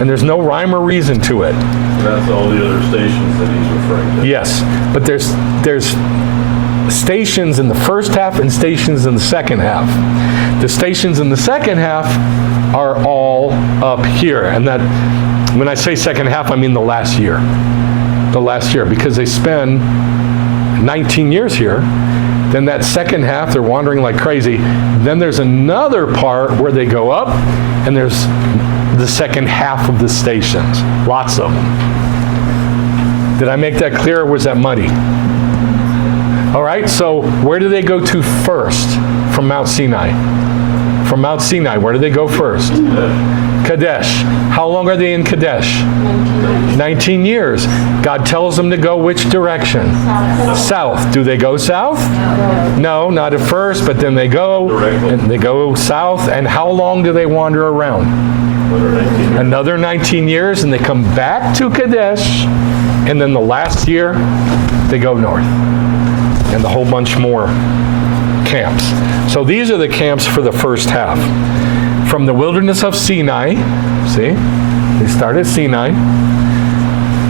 And there's no rhyme or reason to it. That's all the other stations that he's referring to. Yes, but there's stations in the first half and stations in the second half. The stations in the second half are all up here. And that, when I say second half, I mean the last year. The last year, because they spend 19 years here. Then that second half, they're wandering like crazy. Then there's another part where they go up, and there's the second half of the stations. Lots of them. Did I make that clear, or was that muddy? All right, so where do they go to first from Mount Sinai? From Mount Sinai, where do they go first? Kadesh. How long are they in Kadesh? 19 years. God tells them to go which direction? South. Do they go south? No, not at first, but then they go. And they go south. And how long do they wander around? Another 19 years, and they come back to Kadesh. And then the last year, they go north. And a whole bunch more camps. So these are the camps for the first half. From the wilderness of Sinai, see, they started at Sinai.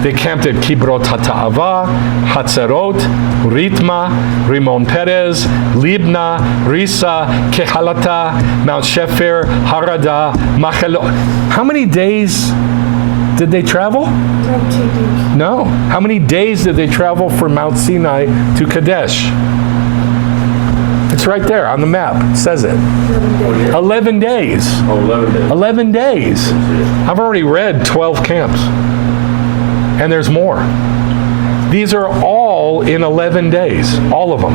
They camped at Kibrot HaTa'ava, Hatzerot, Ritma, Rimon Perez, Libna, Risa, Kehalata, Mount Shefer, Harada, Machelot. How many days did they travel? 19 days. No. How many days did they travel from Mount Sinai to Kadesh? It's right there on the map. It says it. 11 days. 11 days. 11 days. I've already read 12 camps. And there's more. These are all in 11 days. All of them.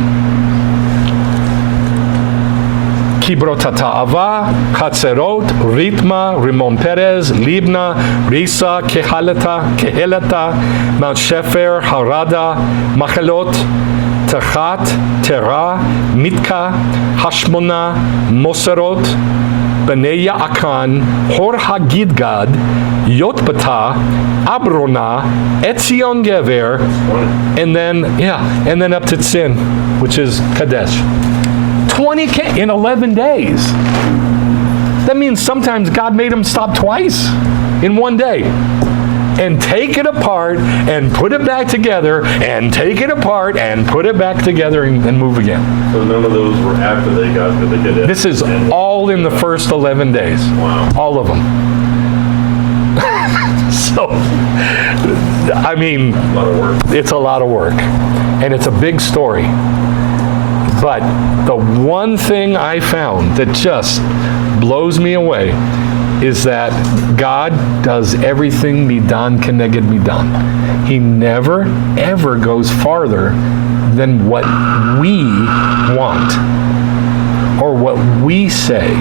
Kibrot HaTa'ava, Hatzerot, Ritma, Rimon Perez, Libna, Risa, Kehelata, Mount Shefer, Harada, Machelot, Tachat, Terah, Mitka, Hashmona, Moserot, Bnei Ya'akan, Hor HaGidgad, Yotbata, Abrona, Tzion Gever, and then up to Tzion, which is Kadesh. 20 in 11 days. That means sometimes God made them stop twice in one day. And take it apart and put it back together and take it apart and put it back together and move again. So none of those were after they got to the Kadesh. This is all in the first 11 days. Wow. All of them. So, I mean, A lot of work. it's a lot of work. And it's a big story. But the one thing I found that just blows me away is that God does everything midan keneged midan. He never, ever goes farther than what we want or what we say.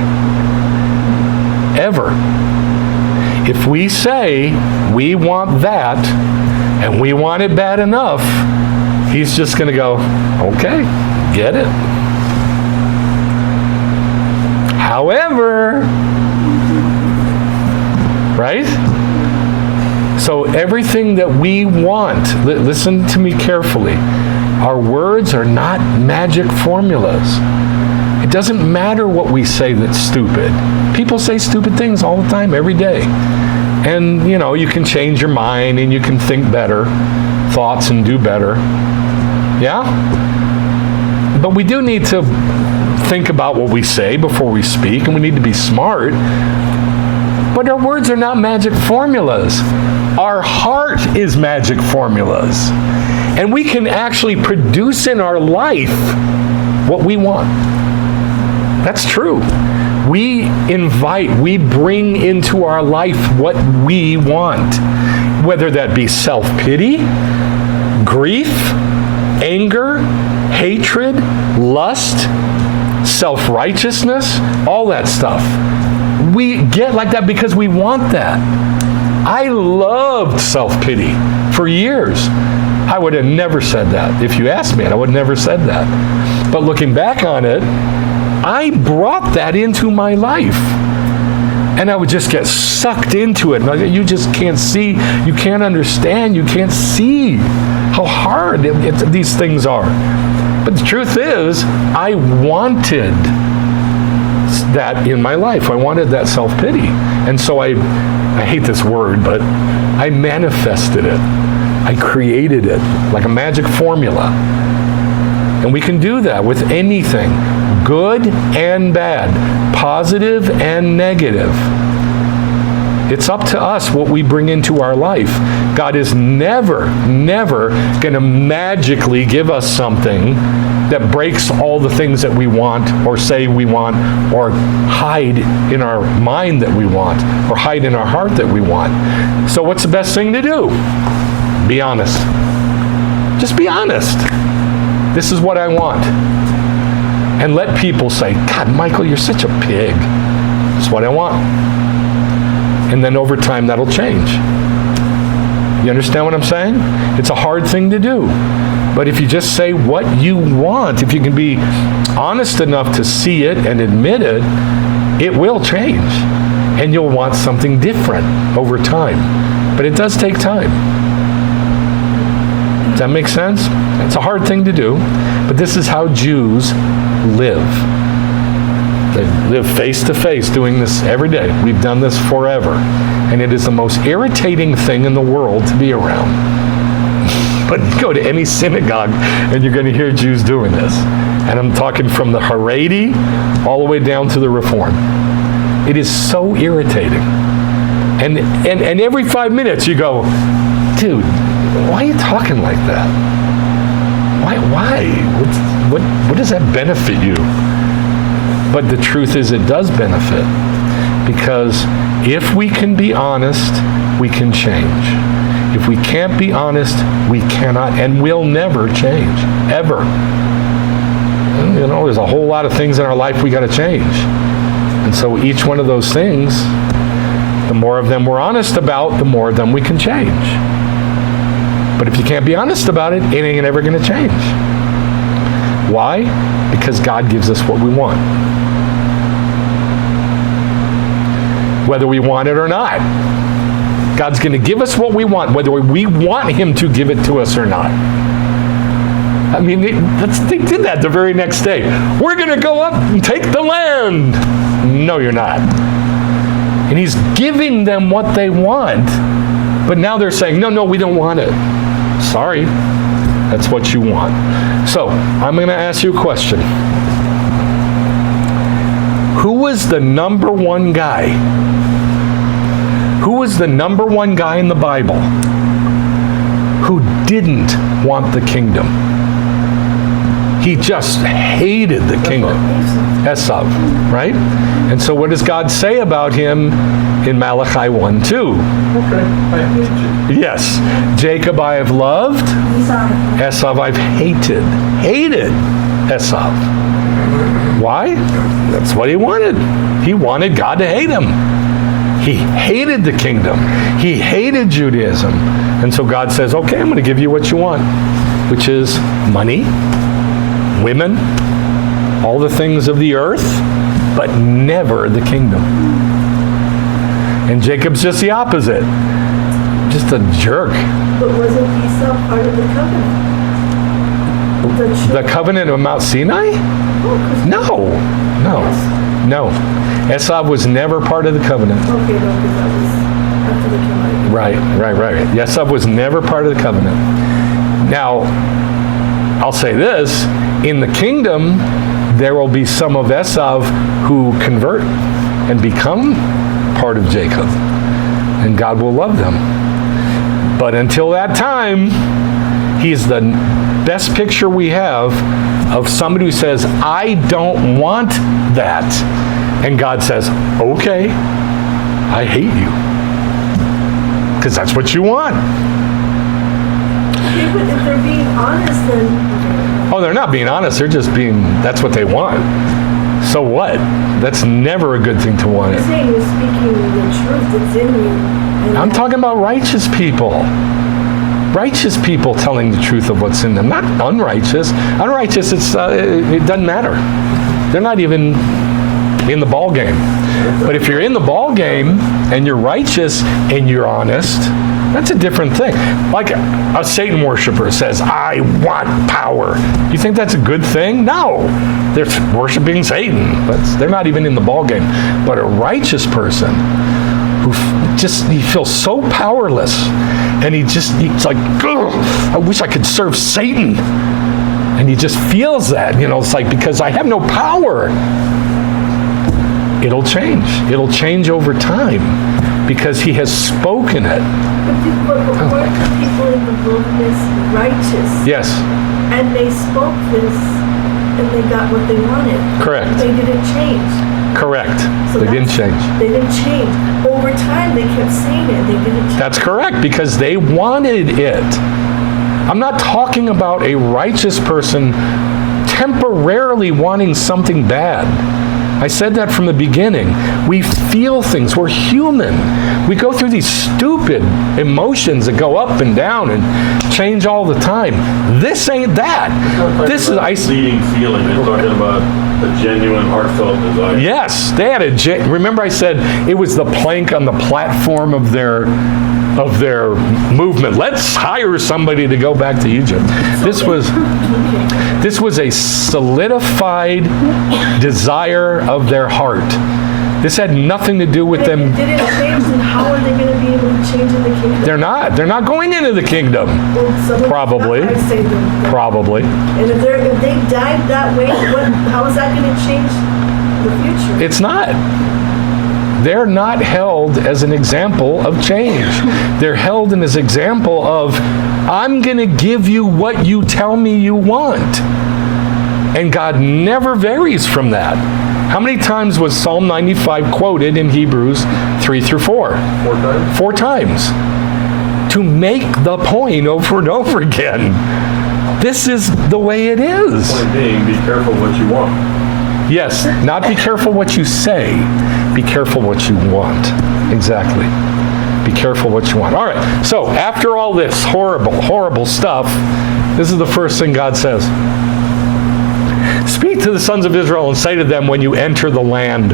Ever. If we say we want that and we want it bad enough, he's just going to go, okay, get it. However, right? So everything that we want, listen to me carefully, our words are not magic formulas. It doesn't matter what we say that's stupid. People say stupid things all the time, every day. And, you can change your mind and you can think better thoughts and do better. Yeah? But we do need to think about what we say before we speak, and we need to be smart. But our words are not magic formulas. Our heart is magic formulas. And we can actually produce in our life what we want. That's true. We bring into our life what we want. Whether that be self-pity, grief, anger, hatred, lust, self-righteousness, all that stuff. We get like that because we want that. I loved self-pity for years. I would have never said that. If you asked me, I would have never said that. But looking back on it, I brought that into my life. And I would just get sucked into it. You just can't see, you can't understand, you can't see how hard these things are. But the truth is, I wanted that in my life. I wanted that self-pity. And so I hate this word, but I manifested it. I created it like a magic formula. And we can do that with anything, good and bad, positive and negative. It's up to us what we bring into our life. God is never going to magically give us something that breaks all the things that we want or say we want or hide in our mind that we want or hide in our heart that we want. So what's the best thing to do? Be honest. Just be honest. This is what I want. And let people say, God, Michael, you're such a pig. That's what I want. And then over time, that'll change. You understand what I'm saying? It's a hard thing to do. But if you just say what you want, if you can be honest enough to see it and admit it, it will change. And you'll want something different over time. But it does take time. Does that make sense? It's a hard thing to do, but this is how Jews live. They live face to face doing this every day. We've done this forever. And it is the most irritating thing in the world to be around. But go to any synagogue and you're going to hear Jews doing this. And I'm talking from the Haredi all the way down to the Reform. It is so irritating. And every 5 minutes you go, dude, why are you talking like that? Why? What does that benefit you? But the truth is it does benefit. Because if we can be honest, we can change. If we can't be honest, we cannot and will never change, ever. And, there's a whole lot of things in our life we got to change. And so each one of those things, the more of them we're honest about, the more of them we can change. But if you can't be honest about it, it ain't ever going to change. Why? Because God gives us what we want. Whether we want it or not. God's going to give us what we want, whether we want Him to give it to us or not. I mean, they did that the very next day. We're going to go up and take the land. No, you're not. And He's giving them what they want, but now they're saying, no, we don't want it. Sorry, that's what you want. So, I'm going to ask you a question. Who was the number one guy? Who was the number one guy in the Bible who didn't want the kingdom? He just hated the kingdom. Esau, right? And so what does God say about him in Malachi 1:2? Okay, I hate you. Yes. Jacob I have loved, Esau I've hated. Hated Esau. Why? That's what he wanted. He wanted God to hate him. He hated the kingdom. He hated Judaism. And so God says, okay, I'm going to give you what you want, which is money, women, all the things of the earth, but never the kingdom. And Jacob's just the opposite. Just a jerk. But wasn't Esau part of the covenant? The covenant of Mount Sinai? No. Esau was never part of the covenant. Okay, no, because that was after the covenant. Right. Esau was never part of the covenant. Now, I'll say this, in the kingdom, there will be some of Esau who convert and become part of Jacob, and God will love them. But until that time, he's the best picture we have of somebody who says, I don't want that. And God says, okay, I hate you. Because that's what you want. Okay, but if they're being honest, then... Oh, they're not being honest. They're just being, that's what they want. So what? That's never a good thing to want. You're saying you're speaking the truth that's in you. I'm talking about righteous people. Righteous people telling the truth of what's in them, not unrighteous. Unrighteous, it doesn't matter. They're not even in the ball game. But if you're in the ball game and you're righteous and you're honest, that's a different thing. Like a Satan worshiper says, I want power. You think that's a good thing? No. They're worshiping Satan, but they're not even in the ball game. But a righteous person who he feels so powerless, and he's like, I wish I could serve Satan. And he just feels that, it's like, because I have no power. It'll change. It'll change over time because he has spoken it. But weren't the people in the wilderness righteous? Yes. And they spoke this, and they got what they wanted. Correct. They didn't change. Correct. So They didn't change. They didn't change. Over time, they kept saying it. They didn't change. That's correct, because they wanted it. I'm not talking about a righteous person temporarily wanting something bad. I said that from the beginning. We feel things. We're human. We go through these stupid emotions that go up and down and change all the time. This ain't that. This is fleeting feeling. They're talking about a genuine, heartfelt desire. Yes, they had remember I said it was the plank on the platform of their movement. Let's hire somebody to go back to Egypt. This was a solidified desire of their heart. This had nothing to do with them. Did it change, and how are they going to be able to change in the kingdom? They're not going into the kingdom. Well, Probably. I say them. Probably. And if they died that way, how is that going to change the future? It's not. They're not held as an example of change. They're held as an example of, I'm going to give you what you tell me you want. And God never varies from that. How many times was Psalm 95 quoted in Hebrews 3 through 4? 4 times. 4 times. To make the point over and over again. This is the way it is. Point being, be careful what you want. Yes, not be careful what you say. Be careful what you want. Exactly. Be careful what you want. All right, so after all this horrible, horrible stuff, this is the first thing God says. Speak to the sons of Israel and say to them when you enter the land.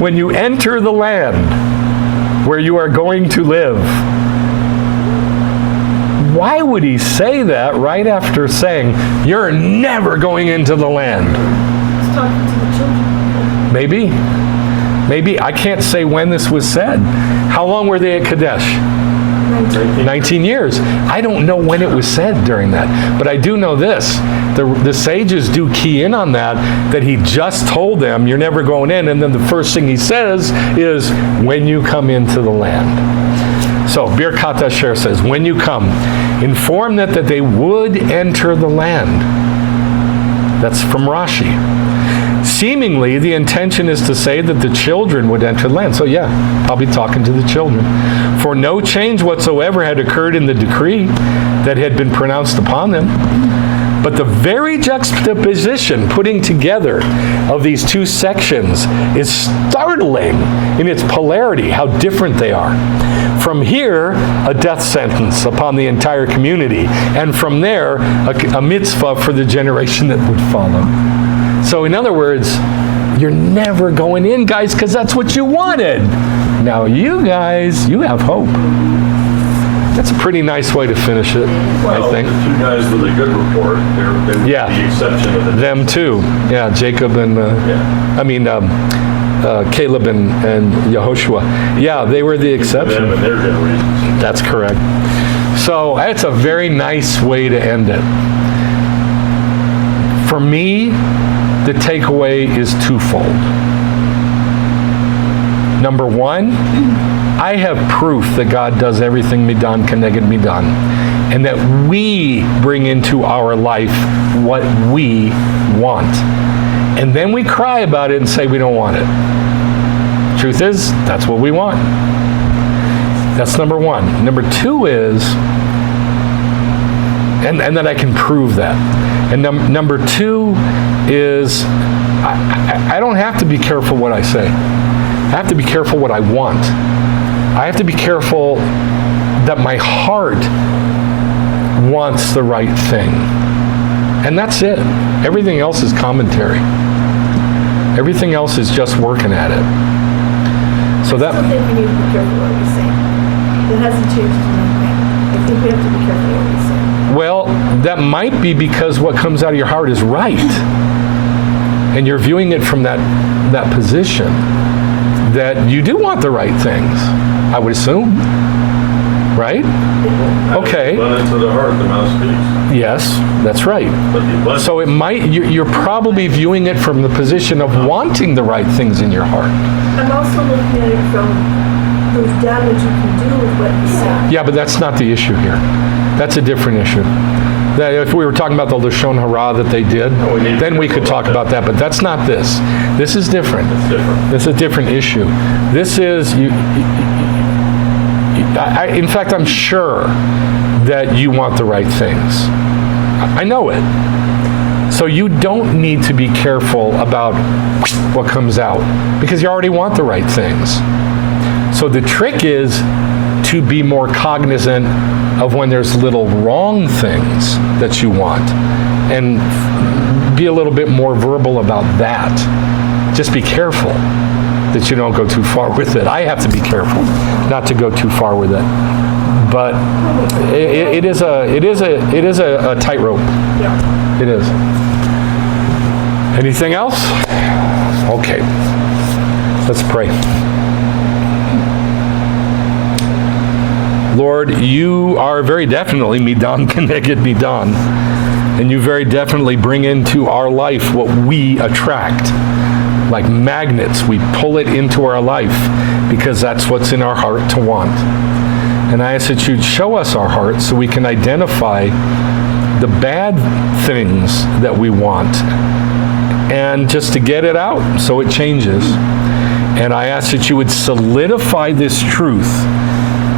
When you enter the land where you are going to live. Why would he say that right after saying, you're never going into the land? He's talking to the children. Maybe. I can't say when this was said. How long were they at Kadesh? 19 years. I don't know when it was said during that, but I do know this. The sages do key in on that he just told them, you're never going in, and then the first thing he says is, when you come into the land. So, Birkat Asher says, when you come, inform that they would enter the land. That's from Rashi. Seemingly, the intention is to say that the children would enter the land. So yeah, probably talking to the children. For no change whatsoever had occurred in the decree that had been pronounced upon them. But the very juxtaposition, putting together of these two sections is startling in its polarity, how different they are. From here, a death sentence upon the entire community. And from there, a mitzvah for the generation that would follow. So in other words, you're never going in, guys, because that's what you wanted. Now you guys, you have hope. That's a pretty nice way to finish it, I think. The two guys with a good report, they would Yeah. be the exception of the... Them too. Yeah, Jacob and, Caleb and Yehoshua. Yeah, they were the exception. Them and their generations. That's correct. So that's a very nice way to end it. For me, the takeaway is twofold. Number one, I have proof that God does everything midan keneged midan, and that we bring into our life what we want. And then we cry about it and say we don't want it. Truth is, that's what we want. That's number one. Number two is, and that I can prove that. And number two is, I don't have to be careful what I say. I have to be careful what I want. I have to be careful that my heart wants the right thing. And that's it. Everything else is commentary. Everything else is just working at it. So that... I still think we need to be careful what we say. It hasn't changed anything. I think we have to be careful what we say. Well, that might be because what comes out of your heart is right. And you're viewing it from that position. That you do want the right things, I would assume. Right? Okay. Run into the heart, the mouth speaks. Yes, that's right. But So it might, you're probably viewing it from the position of wanting the right things in your heart. I'm also looking at it from the damage you can do with what you say. Yeah, but that's not the issue here. That's a different issue. That if we were talking about the Lashon Hara that they did, then we could talk about that. But that's not this. This is different. It's different. This is a different issue. This is, in fact, I'm sure that you want the right things. I know it. So you don't need to be careful about what comes out because you already want the right things. So the trick is to be more cognizant of when there's little wrong things that you want and be a little bit more verbal about that. Just be careful that you don't go too far with it. I have to be careful not to go too far with it. But it is a tightrope. Yeah. It is. Anything else? Okay. Let's pray. Lord, you are very definitely midan keneged midan, and you very definitely bring into our life what we attract. Like magnets, we pull it into our life because that's what's in our heart to want. And I ask that you'd show us our heart so we can identify the bad things that we want and just to get it out so it changes. And I ask that you would solidify this truth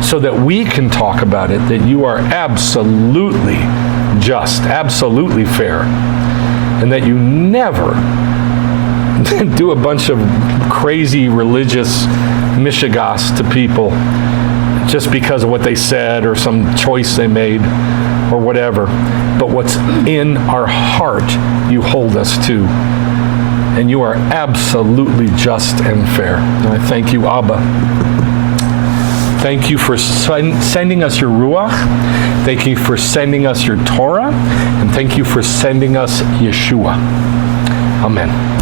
so that we can talk about it, that you are absolutely just, absolutely fair, and that you never do a bunch of crazy religious mishigas to people just because of what they said or some choice they made or whatever. But what's in our heart, you hold us to. And you are absolutely just and fair. And I thank you, Abba. Thank you for sending us your Ruach. Thank you for sending us your Torah. And thank you for sending us Yeshua. Amen.